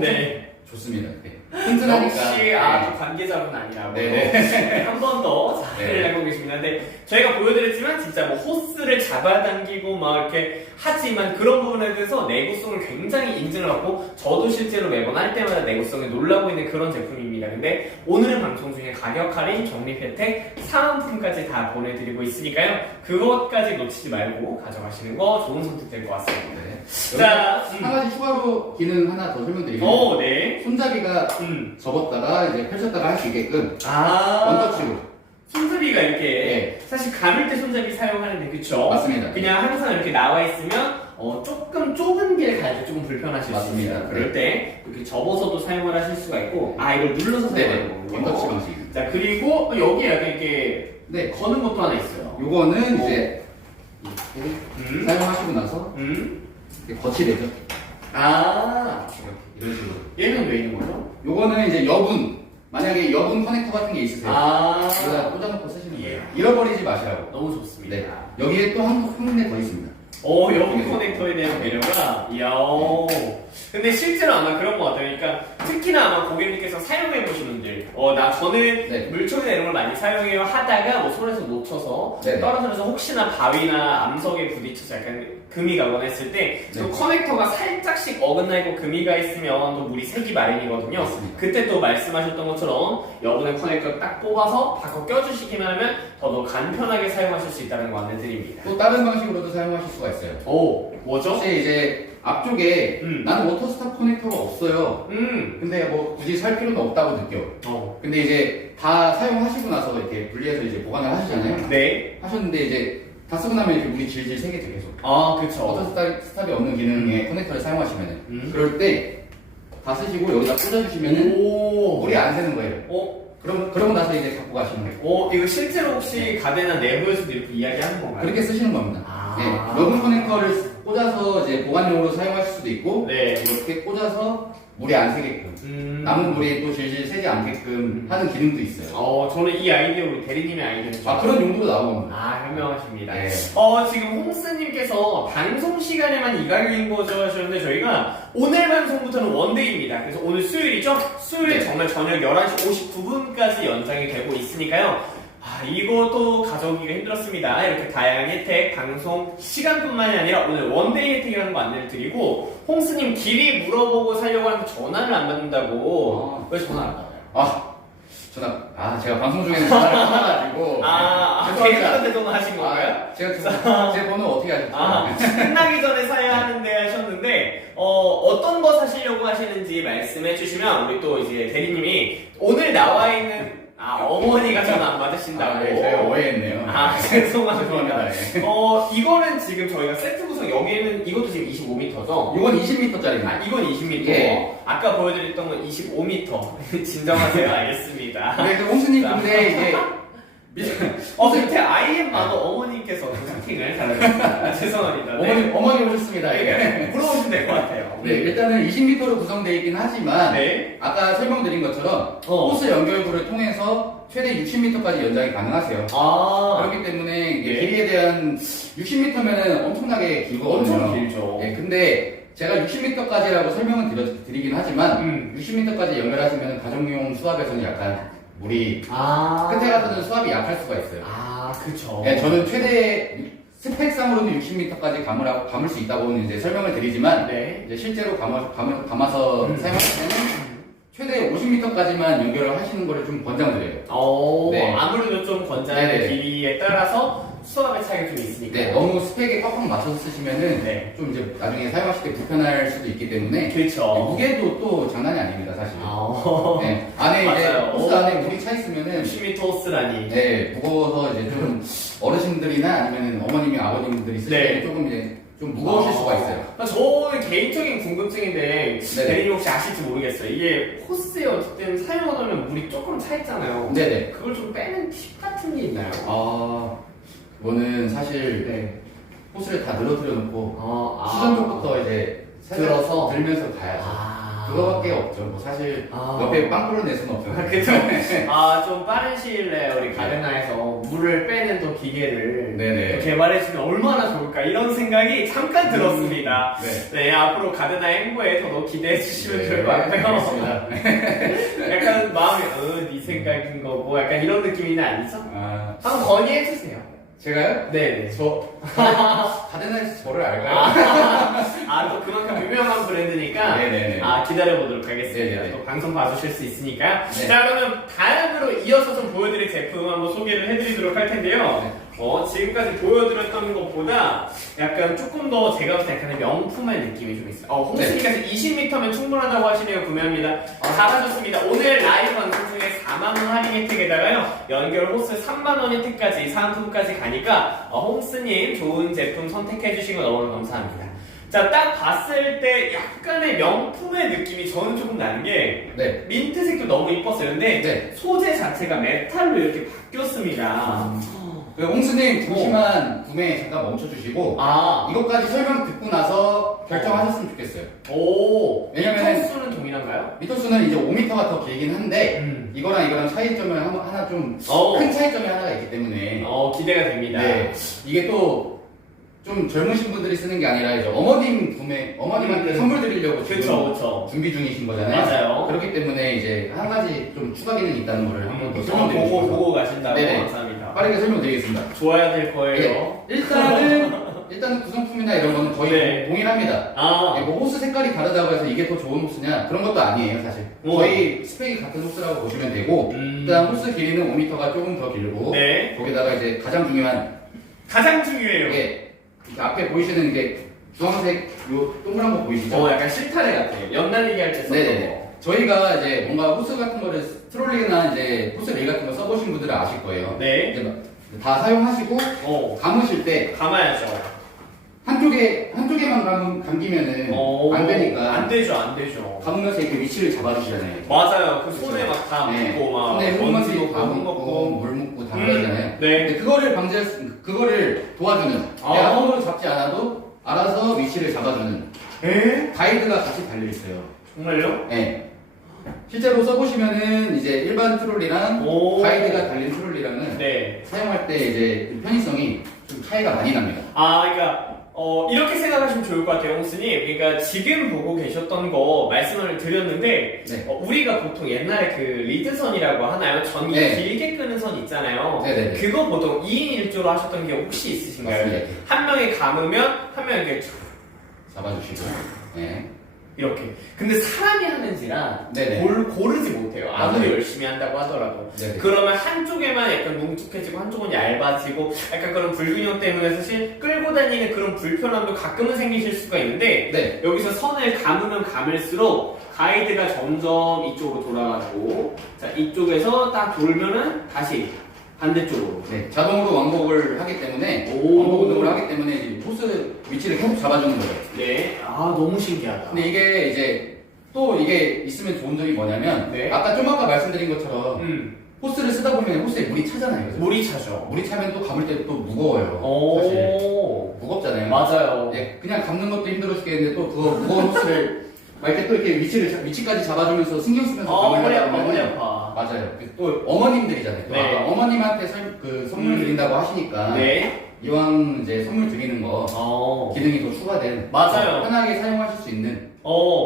네. 좋습니다. 네. 튼튼하니까. 역시 아주 관계자분 아니라고 네. 한 번 더 자세를 하고 계십니다. 근데 저희가 보여드렸지만 진짜 뭐 호스를 잡아당기고 막 이렇게 하지만 그런 부분에 대해서 내구성을 굉장히 인증을 하고 저도 실제로 매번 할 때마다 내구성에 놀라고 있는 그런 제품입니다. 근데 오늘 방송 중에 가격 할인, 적립 혜택, 사은품까지 다 보내드리고 있으니까요. 그것까지 놓치지 말고 가져가시는 거 좋은 선택 될 것 같습니다. 네. 자, 한 가지 추가로 기능 하나 더 설명드리면 네. 손잡이가 접었다가 이제 펼쳤다가 할 수 있게끔 원터치로 손잡이가 이렇게 네. 사실 감을 때 손잡이 사용하는데 그쵸? 맞습니다. 그냥 항상 이렇게 나와 있으면 조금 좁은 길 갈 때 조금 불편하실 수 맞습니다. 있어요. 그럴 때 이렇게 접어서도 사용을 하실 수가 있고 이걸 눌러서 사용하는 거군요. 원터치 방식. 자 그리고 여기에 약간 이렇게 거는 것도 하나 있어요. 요거는 이제 이렇게 사용하시고 나서 이렇게 거치대죠. 이런 식으로. 얘는 왜 있는 거죠? 요거는 이제 만약에 여분 커넥터 같은 게 있으세요. 여기다 꽂아놓고 쓰시면 돼요. 잃어버리지 마시라고. 너무 좋습니다. 네. 여기에 또 한 군데 더 있습니다. 여기 커넥터에 대한 배려가, 이야. 근데 실제로 아마 그런 것 같아요. 그러니까 특히나 아마 고객님께서 사용해보신 분들, 저는 물총이나 이런 걸 많이 사용해요 하다가 손에서 놓쳐서 떨어져서 혹시나 바위나 암석에 부딪혀서 약간 금이 가거나 했을 때 또 커넥터가 살짝씩 어긋나 있고 금이 가 있으면 또 물이 새기 마련이거든요. 맞습니다. 그때 또 말씀하셨던 것처럼 여분의 커넥터 딱 뽑아서 바꿔 껴주시기만 하면 더 간편하게 사용하실 수 있다는 거 안내드립니다. 또 다른 방식으로도 사용하실 수가 있어요. 뭐죠? 혹시 이제 앞쪽에 나는 워터스탑 커넥터가 없어요. 근데 뭐 굳이 살 필요는 없다고 느껴. 근데 이제 다 사용하시고 나서 이렇게 분리해서 이제 보관을 하시잖아요. 네. 하셨는데 이제 다 쓰고 나면 이렇게 물이 질질 새겠죠 계속. 그쵸. 워터스탑이 없는 기능의 커넥터를 사용하시면은 그럴 때 다 쓰시고 여기다 꽂아주시면은 물이 안 새는 거예요. 그러고 나서 이제 갖고 가시는 거예요. 이거 실제로 혹시 가데나 내부에서도 이렇게 이야기하는 건가요? 그렇게 쓰시는 겁니다. 여분 커넥터를 꽂아서 이제 보관용으로 사용하실 수도 있고 이렇게 꽂아서 물이 안 새게끔 남은 물이 또 질질 새지 않게끔 하는 기능도 있어요. 저는 이 아이디어 우리 대리님의 아이디어죠. 그런 용도로 나온 겁니다. 현명하십니다. 네. 지금 홍스님께서 방송 시간에만 이 가격인 거죠 하셨는데 저희가 오늘 방송부터는 원데이입니다. 그래서 오늘 수요일이죠? 수요일 정말 저녁 11시 59분까지 연장이 되고 있으니까요. 이것도 가져오기가 힘들었습니다. 이렇게 다양한 혜택, 방송 시간뿐만이 아니라 오늘 원데이 혜택이라는 거 안내를 드리고 홍스님 길이 물어보고 살려고 하는데 전화를 안 받는다고 왜 전화 안 받아요? 제가 방송 중에는 전화를 받아가지고 개인한테 전화하신 건가요? 제가 제 번호 어떻게 하셨죠? 끝나기 전에 사야 하는데 하셨는데 어떤 거 사시려고 하시는지 말씀해 주시면 우리 또 이제 대리님이 오늘 나와 있는 어머니가 전화 안 받으신다고. 제가 오해했네요. 죄송합니다. 이거는 지금 저희가 세트 구성, 여기에는 이것도 지금 25m죠? 이건 20m짜리입니다. 이건 20m. 아까 보여드렸던 건 25m. 진정하세요. 알겠습니다. 홍수님, 근데 이게 밑에 IM 마더 어머님께서 채팅을 달아주셨습니다. 죄송합니다. 어머니 오셨습니다. 물어보시면 될 것 같아요. 일단은 20m로 구성되어 있긴 하지만 아까 설명드린 것처럼 호스 연결부를 통해서 최대 60m까지 연장이 가능하세요. 그렇기 때문에 길이에 대한 60m면은 엄청나게 길거든요. 엄청 길죠. 근데 제가 60m까지라고 설명은 드리긴 하지만 60m까지 연결하시면 가정용 수압에서는 약간 물이 끝에 가서는 수압이 약할 수가 있어요. 그쵸. 저는 최대 스펙상으로는 60m까지 감을 수 있다고는 이제 설명을 드리지만 이제 실제로 감아서 사용하실 때는 최대 50m까지만 연결을 하시는 거를 좀 권장드려요. 아무래도 좀 권장의 길이에 따라서 수압의 차이가 좀 있으니까. 너무 스펙에 꽉꽉 맞춰서 쓰시면은 좀 이제 나중에 사용하실 때 불편할 수도 있기 때문에 그렇죠. 무게도 또 장난이 아닙니다, 사실. 안에 이제 호스 안에 물이 차 있으면은 10m 호스라니. 무거워서 이제 좀 어르신들이나 아니면 어머님이 아버님들이 쓰실 때 조금 이제 좀 무거우실 수가 있어요. 저는 개인적인 궁금증인데 네네. 대리님 혹시 아실지 모르겠어요. 이게 호스에 어쨌든 사용하다 보면 물이 조금 차 있잖아요. 네네. 그걸 좀 빼는 팁 같은 게 있나요? 그거는 사실 네. 호스를 다 늘어뜨려 놓고 아, 수전 쪽부터 이제 들어서? 들면서 가야죠. 그거밖에 없죠. 뭐 사실 옆에 빵꾸를 낼 수는 없죠. 그쵸. 좀 빠른 시일 내에 우리 가르나에서 물을 빼는 또 기계를 네네. 개발해주면 얼마나 좋을까 이런 생각이 잠깐 들었습니다. 네. 네, 앞으로 가르나의 행보에 더더 기대해 주시면 네, 좋을 것 같고요. 알겠습니다. 약간 마음이 네 생각인 거고 약간 이런 느낌이는 아니죠? 한번 건의해 주세요. 제가요? 네네. 가데나에서 저를 알까요? 또 그만큼 유명한 브랜드니까 네네네. 기다려보도록 하겠습니다. 네네네. 또 방송 봐주실 수 있으니까요. 네. 자, 그러면 다음으로 이어서 좀 보여드릴 제품 한번 소개를 해드리도록 할 텐데요. 네. 지금까지 보여드렸던 것보다 약간 조금 더 제가 봤을 때 약간의 명품의 느낌이 좀 있어요. 홍수님께서 20m면 충분하다고 하시네요. 구매합니다. 잘하셨습니다. 오늘 라이브 방송 중에 4만원 할인 혜택에다가요. 연결 호스 3만원 혜택까지 사은품까지 가니까 홍스님 좋은 제품 선택해주신 거 너무 감사합니다. 자, 딱 봤을 때 약간의 명품의 느낌이 저는 조금 나는 게 네. 민트색도 너무 이뻤어요. 근데 네. 소재 자체가 메탈로 이렇게 바뀌었습니다. 홍수님 잠시만 구매 잠깐 멈춰주시고 이것까지 설명 듣고 나서 결정하셨으면 좋겠어요. 왜냐면 미터 수는 동일한가요? 미터 수는 이제 5m가 더 길긴 한데 이거랑 차이점은 하나 좀 큰 차이점이 하나가 있기 때문에 기대가 됩니다. 네. 이게 또 좀 젊으신 분들이 쓰는 게 아니라 이제 어머님한테 선물 드리려고 지금 그쵸. 준비 중이신 거잖아요. 맞아요. 그렇기 때문에 이제 한 가지 좀 추가 기능이 있다는 거를 한번 더 설명드리고 싶어요. 보고 가신다고 네네. 감사합니다. 빠르게 설명드리겠습니다. 좋아야 될 거예요. 네. 일단은 구성품이나 이런 거는 거의 네. 동일합니다. 뭐 호스 색깔이 다르다고 해서 이게 더 좋은 호스냐 그런 것도 아니에요 사실. 거의 스펙이 같은 호스라고 보시면 되고 일단 호스 길이는 5m가 조금 더 길고 네. 거기다가 이제 가장 중요해요. 이게 앞에 보이시는 이게 주황색 요 동그란 거 보이시죠? 약간 실타래 같아요. 연날리기 할 때 썼던 거. 저희가 이제 뭔가 호스 같은 거를 트롤링이나 이제 호스 레일 같은 거 써보신 분들은 아실 거예요. 네. 이제 다 사용하시고 감으실 때 감아야죠. 한쪽에만 감기면은 안 되니까 안 되죠. 감으면서 이렇게 위치를 잡아주시잖아요. 맞아요. 그 손에 막 다 묻고 막 손에 흙먼지도 다 묻고 묻고 물 묻고 다 그러잖아요. 네. 근데 그거를 도와주는 내가 손으로 잡지 않아도 알아서 위치를 잡아주는 가이드가 같이 달려 있어요. 정말요? 네. 실제로 써보시면은 이제 일반 트롤리랑 가이드가 달린 트롤리랑은 사용할 때 이제 편의성이 좀 차이가 많이 납니다. 그러니까 이렇게 생각하시면 좋을 것 같아요, 홍스님. 그러니까 지금 보고 계셨던 거 말씀을 드렸는데 우리가 보통 옛날에 그 리드선이라고 하나요? 전기 길게 끄는 선 있잖아요. 그거 보통 2인 1조로 하셨던 게 혹시 있으신가요? 맞습니다. 한 명이 감으면 한 명이 이렇게 잡아주시고 이렇게. 근데 사람이 하는지라 네네. 고르지 못해요. 아무리 맞아요. 열심히 한다고 하더라도. 네네. 그러면 한쪽에만 약간 뭉툭해지고 한쪽은 얇아지고 약간 그런 불균형 때문에 사실 끌고 다니는 그런 불편함도 가끔은 생기실 수가 있는데 여기서 선을 감으면 감을수록 가이드가 점점 이쪽으로 돌아가고 자 이쪽에서 딱 돌면은 다시 반대쪽으로. 자동으로 왕복을 하기 때문에 왕복 운동을 하기 때문에 이제 호스 위치를 계속 잡아주는 거예요. 네. 너무 신기하다. 근데 이게 이제 또 이게 있으면 좋은 점이 뭐냐면 아까 말씀드린 것처럼 호스를 쓰다 보면 호스에 물이 차잖아요. 그죠? 물이 차죠. 물이 차면 또 감을 때 또 무거워요. 사실 무겁잖아요. 맞아요. 그냥 감는 것도 힘들어 죽겠는데 또 그거 무거운 호스를 막 이렇게 또 이렇게 위치까지 잡아주면서 신경 쓰면서 감을 하다 보면 맞아요. 또 어머님들이잖아요. 또 어머님한테 선물 드린다고 하시니까 이왕 이제 선물 드리는 거 기능이 더 추가된 편하게 사용하실 수 있는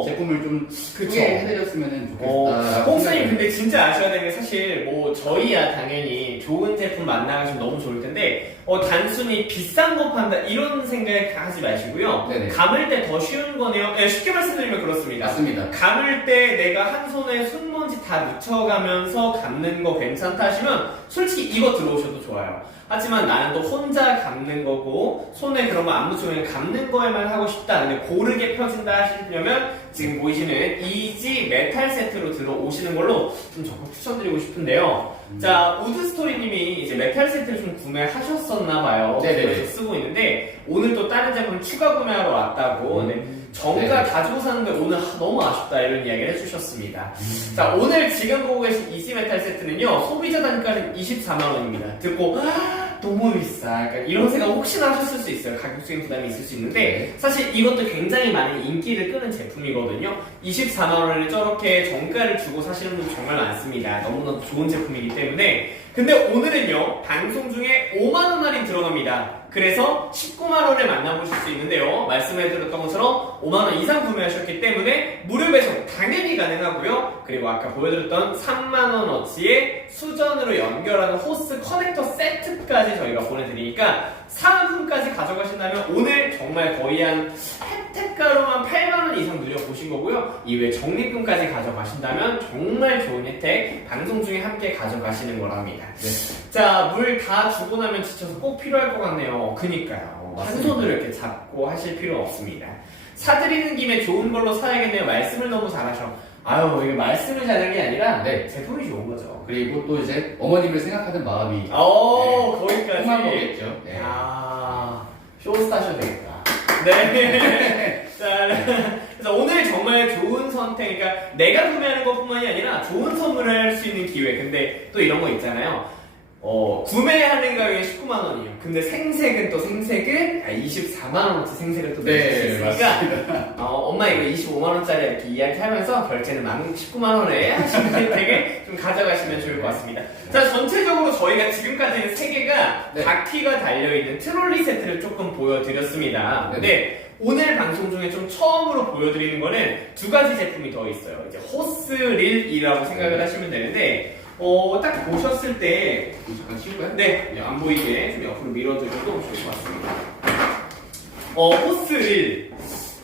제품을 좀 소개해드렸으면 좋겠다. 홍수님 근데 진짜 아셔야 되는 게 사실 뭐 저희야 당연히 좋은 제품 만나가시면 너무 좋을 텐데 단순히 비싼 거 판다 이런 생각 하지 마시고요. 감을 때 더 쉬운 거네요. 쉽게 말씀드리면 그렇습니다. 맞습니다. 감을 때 내가 한 손에 손먼지 다 묻혀가면서 감는 거 괜찮다 하시면 솔직히 이거 들어오셔도 좋아요. 하지만 나는 또 혼자 감는 거고 손에 그런 거 안 묻히고 그냥 감는 거에만 하고 싶다. 근데 고르게 펴진다 하시려면 지금 보이시는 이지 메탈 세트로 들어오시는 걸로 좀 적극 추천드리고 싶은데요. 자, 우드스토리님이 이제 메탈 세트를 좀 구매하셨었나봐요. 그래서 쓰고 있는데 오늘 또 다른 제품 추가 구매하러 왔다고. 네. 정가 가지고 사는데 오늘 너무 아쉽다 이런 이야기를 해주셨습니다. 자, 오늘 지금 보고 계신 이지 메탈 세트는요 소비자 단가는 24만원입니다. 듣고 너무 비싸. 약간 이런 생각 혹시나 하셨을 수 있어요. 가격적인 부담이 있을 수 있는데 사실 이것도 굉장히 많은 인기를 끄는 제품이거든요. 24만원을 저렇게 정가를 주고 사시는 분 정말 많습니다. 너무나 좋은 제품이기 때문에. 근데 오늘은요 방송 중에 5만원 할인 들어갑니다. 그래서 19만원에 만나보실 수 있는데요. 말씀해드렸던 것처럼 5만원 이상 구매하셨기 때문에 무료 배송 당연히 가능하고요. 그리고 아까 보여드렸던 3만원어치의 수전으로 연결하는 호스 커넥터 세트까지 저희가 보내드리니까 사은품까지 가져가신다면 오늘 정말 거의 한 혜택가로만 8만원 이상 누려보신 거고요. 이외에 적립금까지 가져가신다면 정말 좋은 혜택 방송 중에 함께 가져가시는 거랍니다. 네. 자, 물 다 주고 나면 지쳐서 꼭 필요할 것 같네요. 그니까요. 한 손으로 이렇게 잡고 하실 필요 없습니다. 사드리는 김에 좋은 걸로 사야겠네요. 말씀을 너무 잘하셔. 아유, 이게 말씀을 잘하는 게 아니라 제품이 좋은 거죠. 그리고 또 이제 어머님을 생각하는 마음이 거기까지. 통한 거겠죠. 네. 쇼스타셔 되겠다. 네. 자, 그래서 오늘 정말 좋은 선택, 그러니까 내가 구매하는 것뿐만이 아니라 좋은 선물을 할 수 있는 기회. 근데 또 이런 거 있잖아요. 구매하는 가격이 19만원이에요. 근데 생색은 또 생색을 24만원어치 생색을 또 내실 수 있으니까 엄마 이거 25만원짜리 이렇게 이야기하면서 결제는 19만원에 하시는 혜택을 좀 가져가시면 좋을 것 같습니다. 자, 전체적으로 저희가 지금까지는 3개가 바퀴가 달려있는 트롤리 세트를 조금 보여드렸습니다. 근데 오늘 방송 중에 좀 처음으로 보여드리는 거는 2가지 제품이 더 있어요. 이제 호스릴이라고 생각을 하시면 되는데 딱 보셨을 때 잠깐 치울까요? 네, 안 보이게 좀 옆으로 밀어드려도 좋을 것 같습니다. 호스릴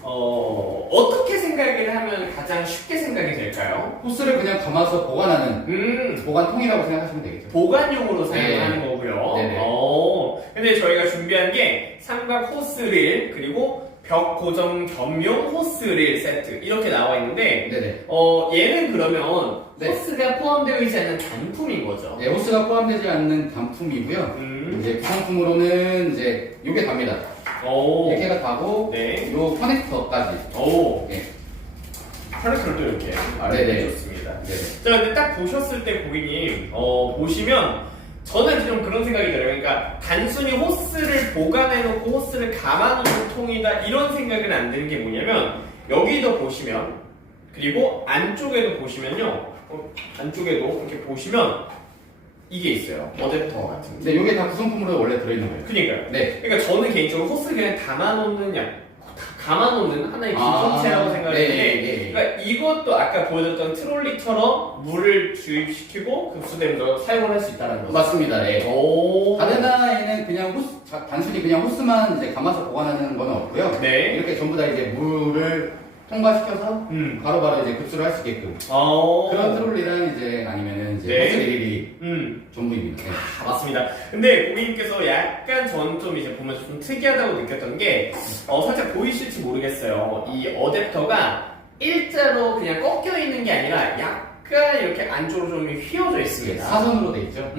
어떻게 생각을 하면 가장 쉽게 생각이 될까요? 호스를 그냥 감아서 보관하는 보관통이라고 생각하시면 되겠죠. 보관용으로 사용하는 거고요. 네네. 근데 저희가 준비한 게 삼각 호스릴 그리고 벽 고정 겸용 호스릴 세트 이렇게 나와 있는데 얘는 그러면 호스가 포함되어 있지 않는 단품인 거죠? 네, 호스가 포함되지 않는 단품이고요. 이제 구성품으로는 이제 요게 답니다. 이렇게가 다고 요 커넥터까지. 커넥터를 또 이렇게 알려줬습니다. 자, 근데 딱 보셨을 때 고객님 보시면 저는 좀 그런 생각이 들어요. 그러니까 단순히 호스를 보관해놓고 호스를 감아놓는 통이다 이런 생각은 안 드는 게 뭐냐면 여기도 보시면 그리고 안쪽에도 보시면요 안쪽에도 이렇게 보시면 이게 있어요. 어댑터 같은 게. 네, 이게 다 구성품으로 원래 들어있는 거예요. 그니까요. 그러니까 저는 개인적으로 호스 그냥 감아놓는 하나의 기존체라고 생각했는데 그러니까 이것도 아까 보여줬던 트롤리처럼 물을 주입시키고 급수되면서 사용을 할 수 있다는 거죠. 맞습니다. 가데나에는 그냥 단순히 그냥 호스만 이제 감아서 보관하는 건 없고요. 이렇게 전부 다 이제 물을 통과시켜서 바로바로 이제 급수를 할 수 있게끔 그런 트롤리랑 이제 아니면은 이제 호스릴이 전부입니다. 맞습니다. 근데 고객님께서 약간 전 좀 이제 보면서 좀 특이하다고 느꼈던 게 살짝 보이실지 모르겠어요. 이 어댑터가 일자로 그냥 꺾여 있는 게 아니라 약간 이렇게 안쪽으로 좀 휘어져 있습니다. 사선으로 돼 있죠.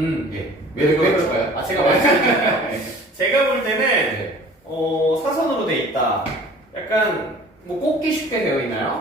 왜 그럴까요? 제가 말씀드렸나요? 제가 볼 때는 사선으로 돼 있다. 약간 뭐 꽂기 쉽게 되어 있나요?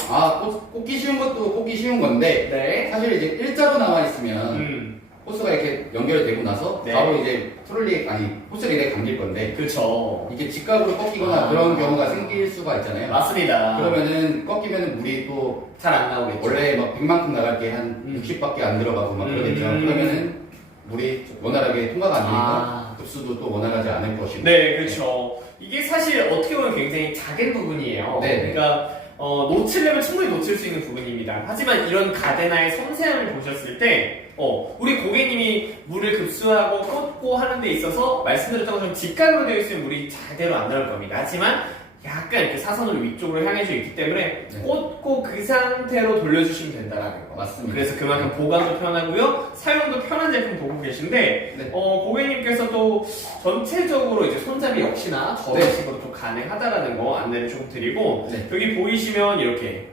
꽂기 쉬운 것도 꽂기 쉬운 건데 사실 이제 일자로 나와 있으면 호스가 이렇게 연결되고 나서 바로 이제 호스릴에 감길 건데 그렇죠. 이게 직각으로 꺾이거나 그런 경우가 생길 수가 있잖아요. 맞습니다. 그러면은 꺾이면은 물이 또 잘 안 나오겠죠. 원래 막 100만큼 나갈 게 한 60밖에 안 들어가고 막 그러겠죠. 그러면은 물이 원활하게 통과가 안 되니까 급수도 또 원활하지 않을 것이고. 그렇죠. 이게 사실 어떻게 보면 굉장히 작은 부분이에요. 그러니까 놓치려면 충분히 놓칠 수 있는 부분입니다. 하지만 이런 가데나의 섬세함을 보셨을 때 우리 고객님이 물을 급수하고 꽂고 하는 데 있어서 말씀드렸던 것처럼 직각으로 되어 있으면 물이 제대로 안 나올 겁니다. 하지만 약간 이렇게 사선으로 위쪽으로 향해져 있기 때문에 네. 꽂고 그 상태로 돌려주시면 된다라는 거. 맞습니다. 그래서 그만큼 보관도 편하고요, 사용도 편한 제품 보고 계신데, 네. 고객님께서 또 전체적으로 이제 손잡이 역시나 저런 네. 식으로 또 가능하다라는 거 안내를 조금 드리고, 네. 여기 보이시면 이렇게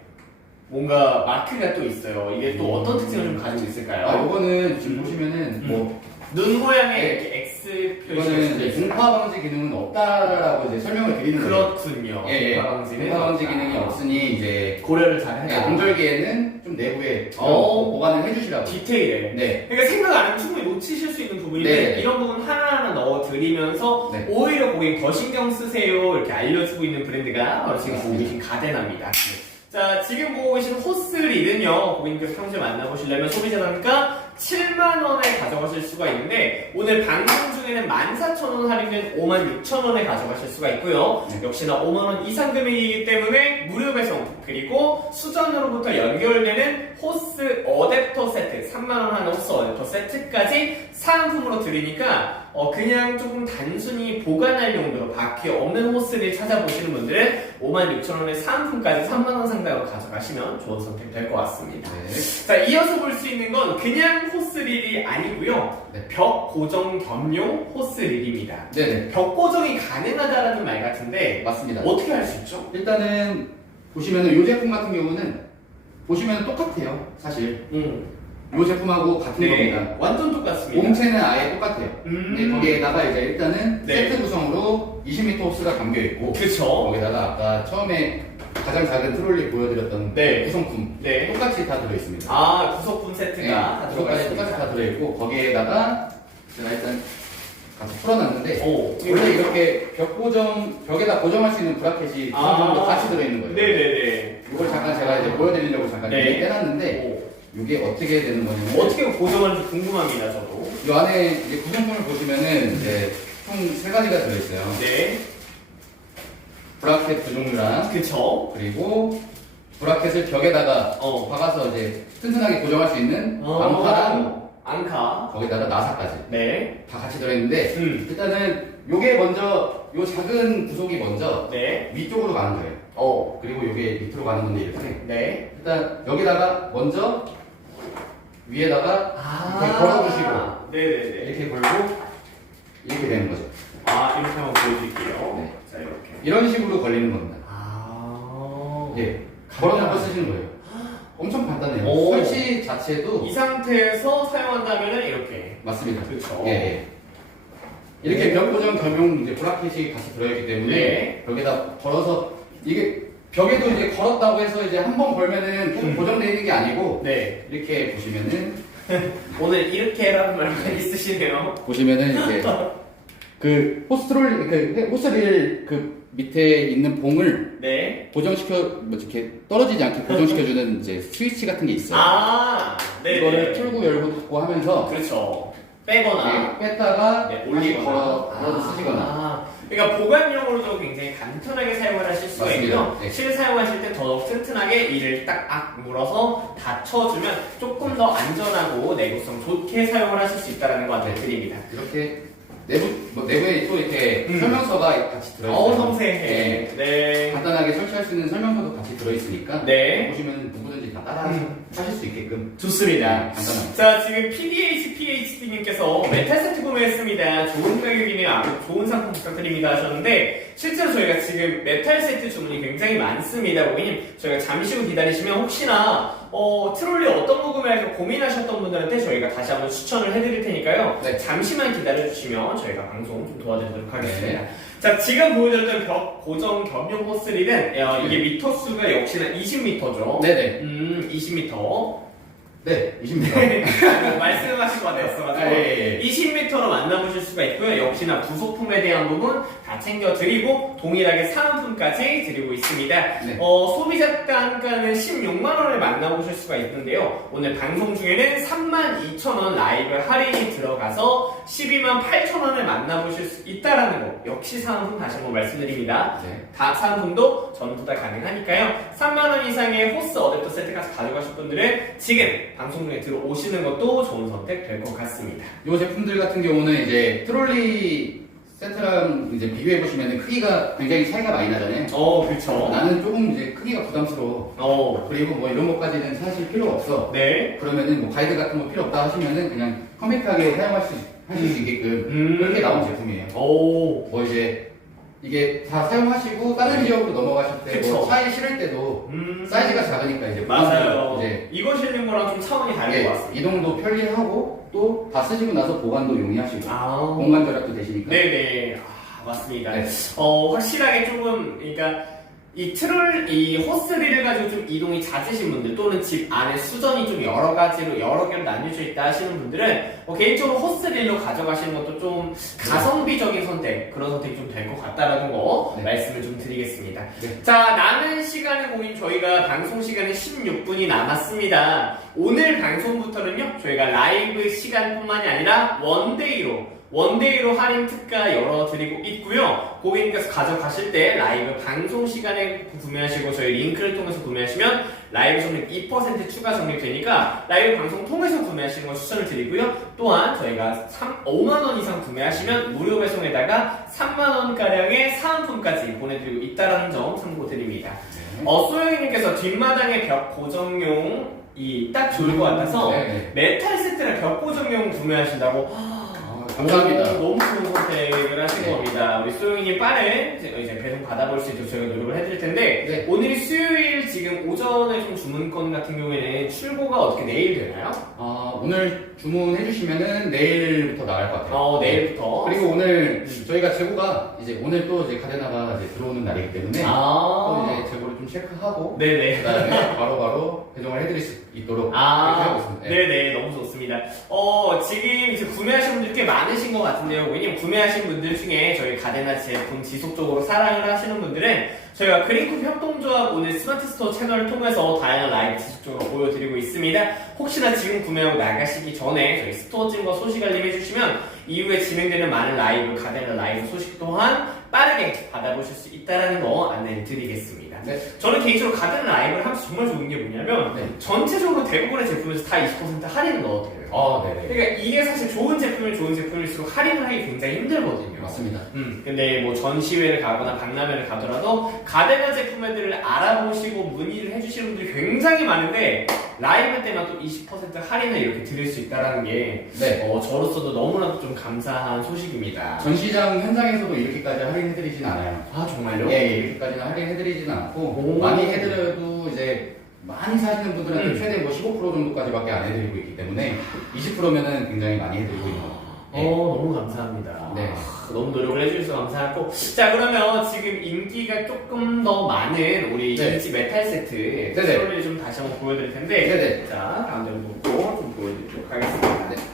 뭔가 마크가 또 있어요. 이게 또 어떤 특징을 좀 가지고 있을까요? 요거는 지금 보시면은 뭐 눈 모양의 네. 이렇게 X 표시가 이거는 이제 있어요. 중파 방지 기능은 없다라고 이제 설명을 드리는 거예요. 그렇군요. 예, 예. 중파 방지는 중파 방지 없다. 기능이 없으니 이제 고려를 잘 해야 동절기에는 좀 내부에 어. 보관을 해주시라고. 디테일해. 네. 그러니까 생각 안 하면 충분히 놓치실 수 있는 부분인데 네. 이런 부분 하나하나 넣어드리면서 네. 오히려 고객 더 신경 쓰세요 이렇게 알려주고 있는 브랜드가 바로 지금 보고 맞습니다. 계신 가데나입니다. 자, 지금 보고 계신 호스릴은요, 고객님께서 평소에 만나보시려면 소비자 단가 7만원에 가져가실 수가 있는데, 오늘 방송 중에는 14,000원 할인된 56,000원에 가져가실 수가 있고요. 네. 역시나 5만원 이상 금액이기 때문에 무료 배송, 그리고 수전으로부터 연결되는 호스 어댑터 세트, 3만원 하는 호스 어댑터 세트까지 사은품으로 드리니까, 그냥 조금 단순히 보관할 용도로 바퀴 없는 호스를 찾아보시는 분들은 56,000원의 사은품까지 3만원 상당으로 가져가시면 좋은 선택이 될 것 같습니다. 네. 자, 이어서 볼 수 있는 건 그냥 호스릴이 아니고요. 네. 벽 고정 겸용 호스릴입니다. 네네. 벽 고정이 가능하다라는 말 같은데 맞습니다. 어떻게 할 수 있죠? 일단은 보시면은 이 제품 같은 경우는 보시면 똑같아요. 사실 이 제품하고 같은 네, 겁니다. 완전 똑같습니다. 몸체는 아예 똑같아요. 근데 거기에다가 이제 일단은 네. 세트 구성으로 20m 호스가 담겨 있고 그쵸? 거기다가 아까 처음에 가장 작은 트롤리 보여드렸던 네. 구성품 네. 똑같이 다 들어있습니다. 아, 구속품 세트가 다 들어가 똑같이 있습니다. 똑같이 다 들어있고 거기에다가 제가 일단 가서 풀어놨는데 오, 원래 이렇게 벽에다 고정할 수 있는 브라켓이 구성품도 같이 들어있는 거예요. 네네네. 이걸 잠깐 제가 이제 보여드리려고 잠깐 네. 이렇게 빼놨는데 오. 이게 어떻게 되는 거냐면 어떻게 고정하는지 궁금합니다, 저도. 이 안에 이제 구성품을 보시면은 이제 총 3가지가 들어있어요. 네. 브라켓 두 종류랑 그쵸? 그리고 브라켓을 벽에다가 박아서 이제 튼튼하게 고정할 수 있는 앙카랑 앙카. 거기다가 나사까지 네. 다 같이 들어있는데 일단은 요게 먼저 요 작은 구속이 먼저 네. 위쪽으로 가는 거예요. 그리고 요게 밑으로 가는 건데 이렇게 네. 일단 여기다가 먼저 위에다가 이렇게 걸어주시고 네네네. 이렇게 걸고 이렇게 되는 거죠. 아, 이렇게 한번 보여드릴게요. 네. 자, 이렇게. 이런 식으로 걸리는 겁니다. 아. 예, 걸어놓고 쓰시는 거예요. 엄청 간단해요. 오. 설치 자체도 이 상태에서 사용한다면은 이렇게. 맞습니다. 그렇죠. 예, 예. 이렇게 벽 고정 겸용 이제 브라켓이 같이 들어있기 때문에 네. 벽에다 걸어서 이게 벽에도 이제 걸었다고 해서 이제 한 번 걸면은 계속 고정되어 있는 게 아니고 네. 이렇게 보시면은 오늘 이렇게라는 말 많이 쓰시네요. 보시면은 이제 그 호스트롤 그 호스릴 그 밑에 있는 봉을 네. 고정시켜 뭐 이렇게 떨어지지 않게 고정시켜주는 이제 스위치 같은 게 있어요. 아, 네. 이거를 틀고 열고 닫고 하면서 그렇죠. 빼거나. 뺐다가 네, 다시 올리거나. 걸어서 쓰시거나. 그러니까 보관용으로도 굉장히 간편하게 사용을 하실 수가 맞습니다. 있고요. 네. 실사용하실 때 더더욱 튼튼하게 이를 딱 물어서 닫혀주면 조금 더 안전하고 내구성 좋게 사용을 하실 수 있다는 거 알려드립니다. 이렇게 내부에 또 이렇게 설명서가 같이 들어있어요. 섬세해. 네. 간단하게 설치할 수 있는 설명서도 같이 들어있으니까 네. 보시면 누구든지 다 따라 하실 수 있게끔 좋습니다. 간단합니다. 자, 지금 PDHPHD님께서 메탈 세트 구매했습니다. 좋은 가격이네요. 아주 좋은 상품 부탁드립니다 하셨는데, 실제로 저희가 지금 메탈 세트 주문이 굉장히 많습니다, 고객님. 저희가 잠시 후 기다리시면 혹시나 트롤리 어떤 거 구매할까 고민하셨던 분들한테 저희가 다시 한번 추천을 해드릴 테니까요. 네. 잠시만 기다려주시면 저희가 방송 좀 도와드리도록 하겠습니다. 네. 자, 지금 보여드렸던 벽 고정 겸용 호스릴은 이게 미터 수가 역시나 20m죠. 네네. 20m. 네, 20m. 말씀하신 거 같았어가지고 아, 예, 예. 20m로 만나보실 수가 있고요. 역시나 부속품에 대한 부분 다 챙겨드리고 동일하게 사은품까지 드리고 있습니다. 네. 소비자 단가는 16만 원을 만나보실 수가 있는데요. 오늘 방송 중에는 32,000원 라이브 할인이 들어가서 12만 8천원을 만나보실 수 있다라는 거 역시 사은품 다시 한번 말씀드립니다. 네. 다 사은품도 전부 다 가능하니까요. 3만원 이상의 호스 어댑터 세트까지 가져가실 분들은 지금 방송 중에 들어오시는 것도 좋은 선택 될 것 같습니다. 이 제품들 같은 경우는 이제 트롤리 세트랑 이제 비교해 보시면 크기가 굉장히 차이가 많이 나잖아요. 그쵸. 나는 조금 이제 크기가 부담스러워. 그리고 뭐 이런 것까지는 사실 필요 없어. 네. 그러면은 뭐 가이드 같은 거 필요 없다 하시면은 그냥 컴팩트하게 사용하실 수 있게끔 그렇게 나온 제품이에요. 뭐 이제 이게 다 사용하시고 다른 지역으로 넘어가실 때 뭐 차에 실을 때도 사이즈가 작으니까 이제 맞아요. 이제 이거 실는 거랑 좀 차원이 다른 것 같습니다. 이동도 편리하고 또 다 쓰시고 나서 보관도 용이하시고 공간 절약도 되시니까. 네네. 맞습니다. 네. 확실하게 조금, 그러니까, 이 호스릴을 가지고 좀 이동이 잦으신 분들, 또는 집 안에 수전이 좀 여러 개로 나뉘어져 있다 하시는 분들은, 개인적으로 호스릴로 가져가시는 것도 좀 가성비적인 선택, 그런 선택이 좀 될 것 같다라는 거 말씀을 좀 드리겠습니다. 네. 자, 남은 시간을 보면 저희가 방송 시간은 16분이 남았습니다. 오늘 방송부터는요, 저희가 라이브 시간뿐만이 아니라 원데이로 할인 특가 열어드리고 있고요. 고객님께서 가져가실 때 라이브 방송 시간에 구매하시고 저희 링크를 통해서 구매하시면 라이브 적립 2% 추가 적립되니까 라이브 방송 통해서 구매하시는 걸 추천을 드리고요. 또한 저희가 5만원 이상 구매하시면 무료 배송에다가 3만원가량의 사은품까지 보내드리고 있다는 점 참고드립니다. 소영이님께서 뒷마당에 벽 고정용이 딱 좋을 것 같아서 메탈 세트랑 벽 고정용 구매하신다고 감사합니다. 너무 좋은 선택을 하신 겁니다. 우리 소영이님 빠른 이제 배송 받아볼 수 있도록 저희가 노력을 해드릴 텐데 오늘이 수요일 지금 오전에 좀 주문건 같은 경우에는 출고가 어떻게 내일 되나요? 오늘 주문해 주시면은 내일부터 나갈 것 같아요. 내일부터. 그리고 오늘 저희가 재고가 이제 오늘 또 이제 가데나가 이제 들어오는 날이기 때문에 또 이제 재고를 좀 체크하고 그다음에 바로바로 배송을 해드릴 수 있도록 이렇게 하고 있습니다. 네네, 너무 좋습니다. 지금 이제 구매하신 분들 꽤 많으신 것 같은데요. 왜냐면 구매하신 분들 중에 저희 가데나 제품 지속적으로 사랑을 하시는 분들은 저희가 그린쿱 협동조합 오늘 스마트 스토어 채널을 통해서 다양한 라이브 지속적으로 보여드리고 있습니다. 혹시나 지금 구매하고 나가시기 전에 저희 스토어진과 소식 알림해주시면 이후에 진행되는 많은 라이브, 가데나 라이브 소식 또한 빠르게 받아보실 수 있다는 거 안내를 드리겠습니다. 저는 개인적으로 가데나 라이브를 하면서 정말 좋은 게 뭐냐면 전체적으로 대부분의 제품에서 다 20% 할인을 넣어드려요. 그러니까 이게 사실 좋은 제품일수록 할인을 하기 굉장히 힘들거든요. 맞습니다. 근데 뭐 전시회를 가거나 박람회를 가더라도 가데나 제품들을 알아보시고 문의를 해주시는 분들이 굉장히 많은데 라이브 때만 또 20% 할인을 이렇게 드릴 수 있다는 게 저로서도 너무나도 좀 감사한 소식입니다. 전시장 현장에서도 이렇게까지 할인해드리진 않아요. 정말요? 이렇게까지는 할인해드리진 않고 많이 해드려도 이제 많이 사시는 분들은 최대 뭐 15% 정도까지밖에 안 해드리고 있기 때문에 20%면은 굉장히 많이 해드리고 있는 거죠. 너무 감사합니다. 너무 노력을 해주셔서 감사하고. 자, 그러면 지금 인기가 조금 더 많은 우리 인지 메탈 세트 트롤리를 좀 다시 한번 보여드릴 텐데. 자, 가운데로 놓고 좀 보여드리도록 하겠습니다.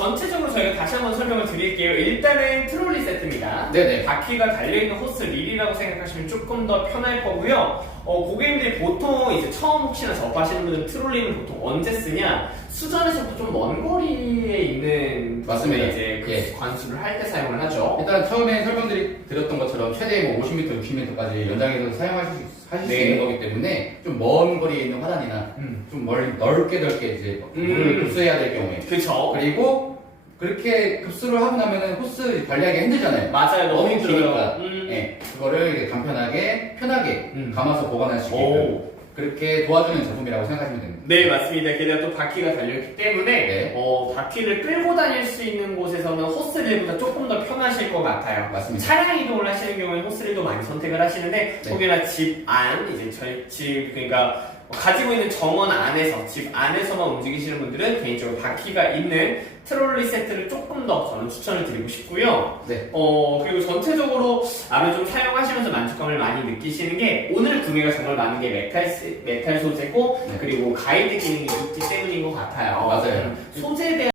전체적으로 저희가 다시 한번 설명을 드릴게요. 일단은 트롤리 세트입니다. 바퀴가 달려있는 호스 릴이라고 생각하시면 조금 더 편할 거고요. 고객님들이 보통 이제 처음 혹시나 접하시는 분들은 트롤리는 보통 언제 쓰냐? 수전에서부터 좀 먼 거리에 있는 맞습니다. 이제 관수를 할 때 사용을 하죠. 일단 처음에 설명드렸던 것처럼 최대 뭐 50m, 60m까지 연장해서 하실 수 있는 거기 때문에 좀 먼 거리에 있는 화단이나 좀 넓게 이제 물을 급수해야 될 경우에 그리고 그렇게 급수를 하고 나면은 호스 관리하기 힘들잖아요. 맞아요. 너무 힘들어요. 그거를 이제 간편하게 편하게 감아서 보관할 수 있게끔 그렇게 도와주는 제품이라고 생각하시면 됩니다. 네, 맞습니다. 게다가 또 바퀴가 달려있기 때문에 바퀴를 끌고 다닐 수 있는 곳에서는 호스릴보다 조금 더 편하실 것 같아요. 맞습니다. 차량 이동을 하시는 경우에는 호스릴도 많이 선택을 하시는데 혹여나 집 안, 이제 저희 집 그러니까 가지고 있는 정원 안에서 집 안에서만 움직이시는 분들은 개인적으로 바퀴가 있는 트롤리 세트를 조금 더 저는 추천을 드리고 싶고요. 그리고 전체적으로 아무래도 좀 사용하시면서 만족감을 많이 느끼시는 게 오늘 구매가 정말 많은 게 메탈 소재고 그리고 가이드 기능이 있기 때문인 것 같아요. 맞아요. 소재에 대한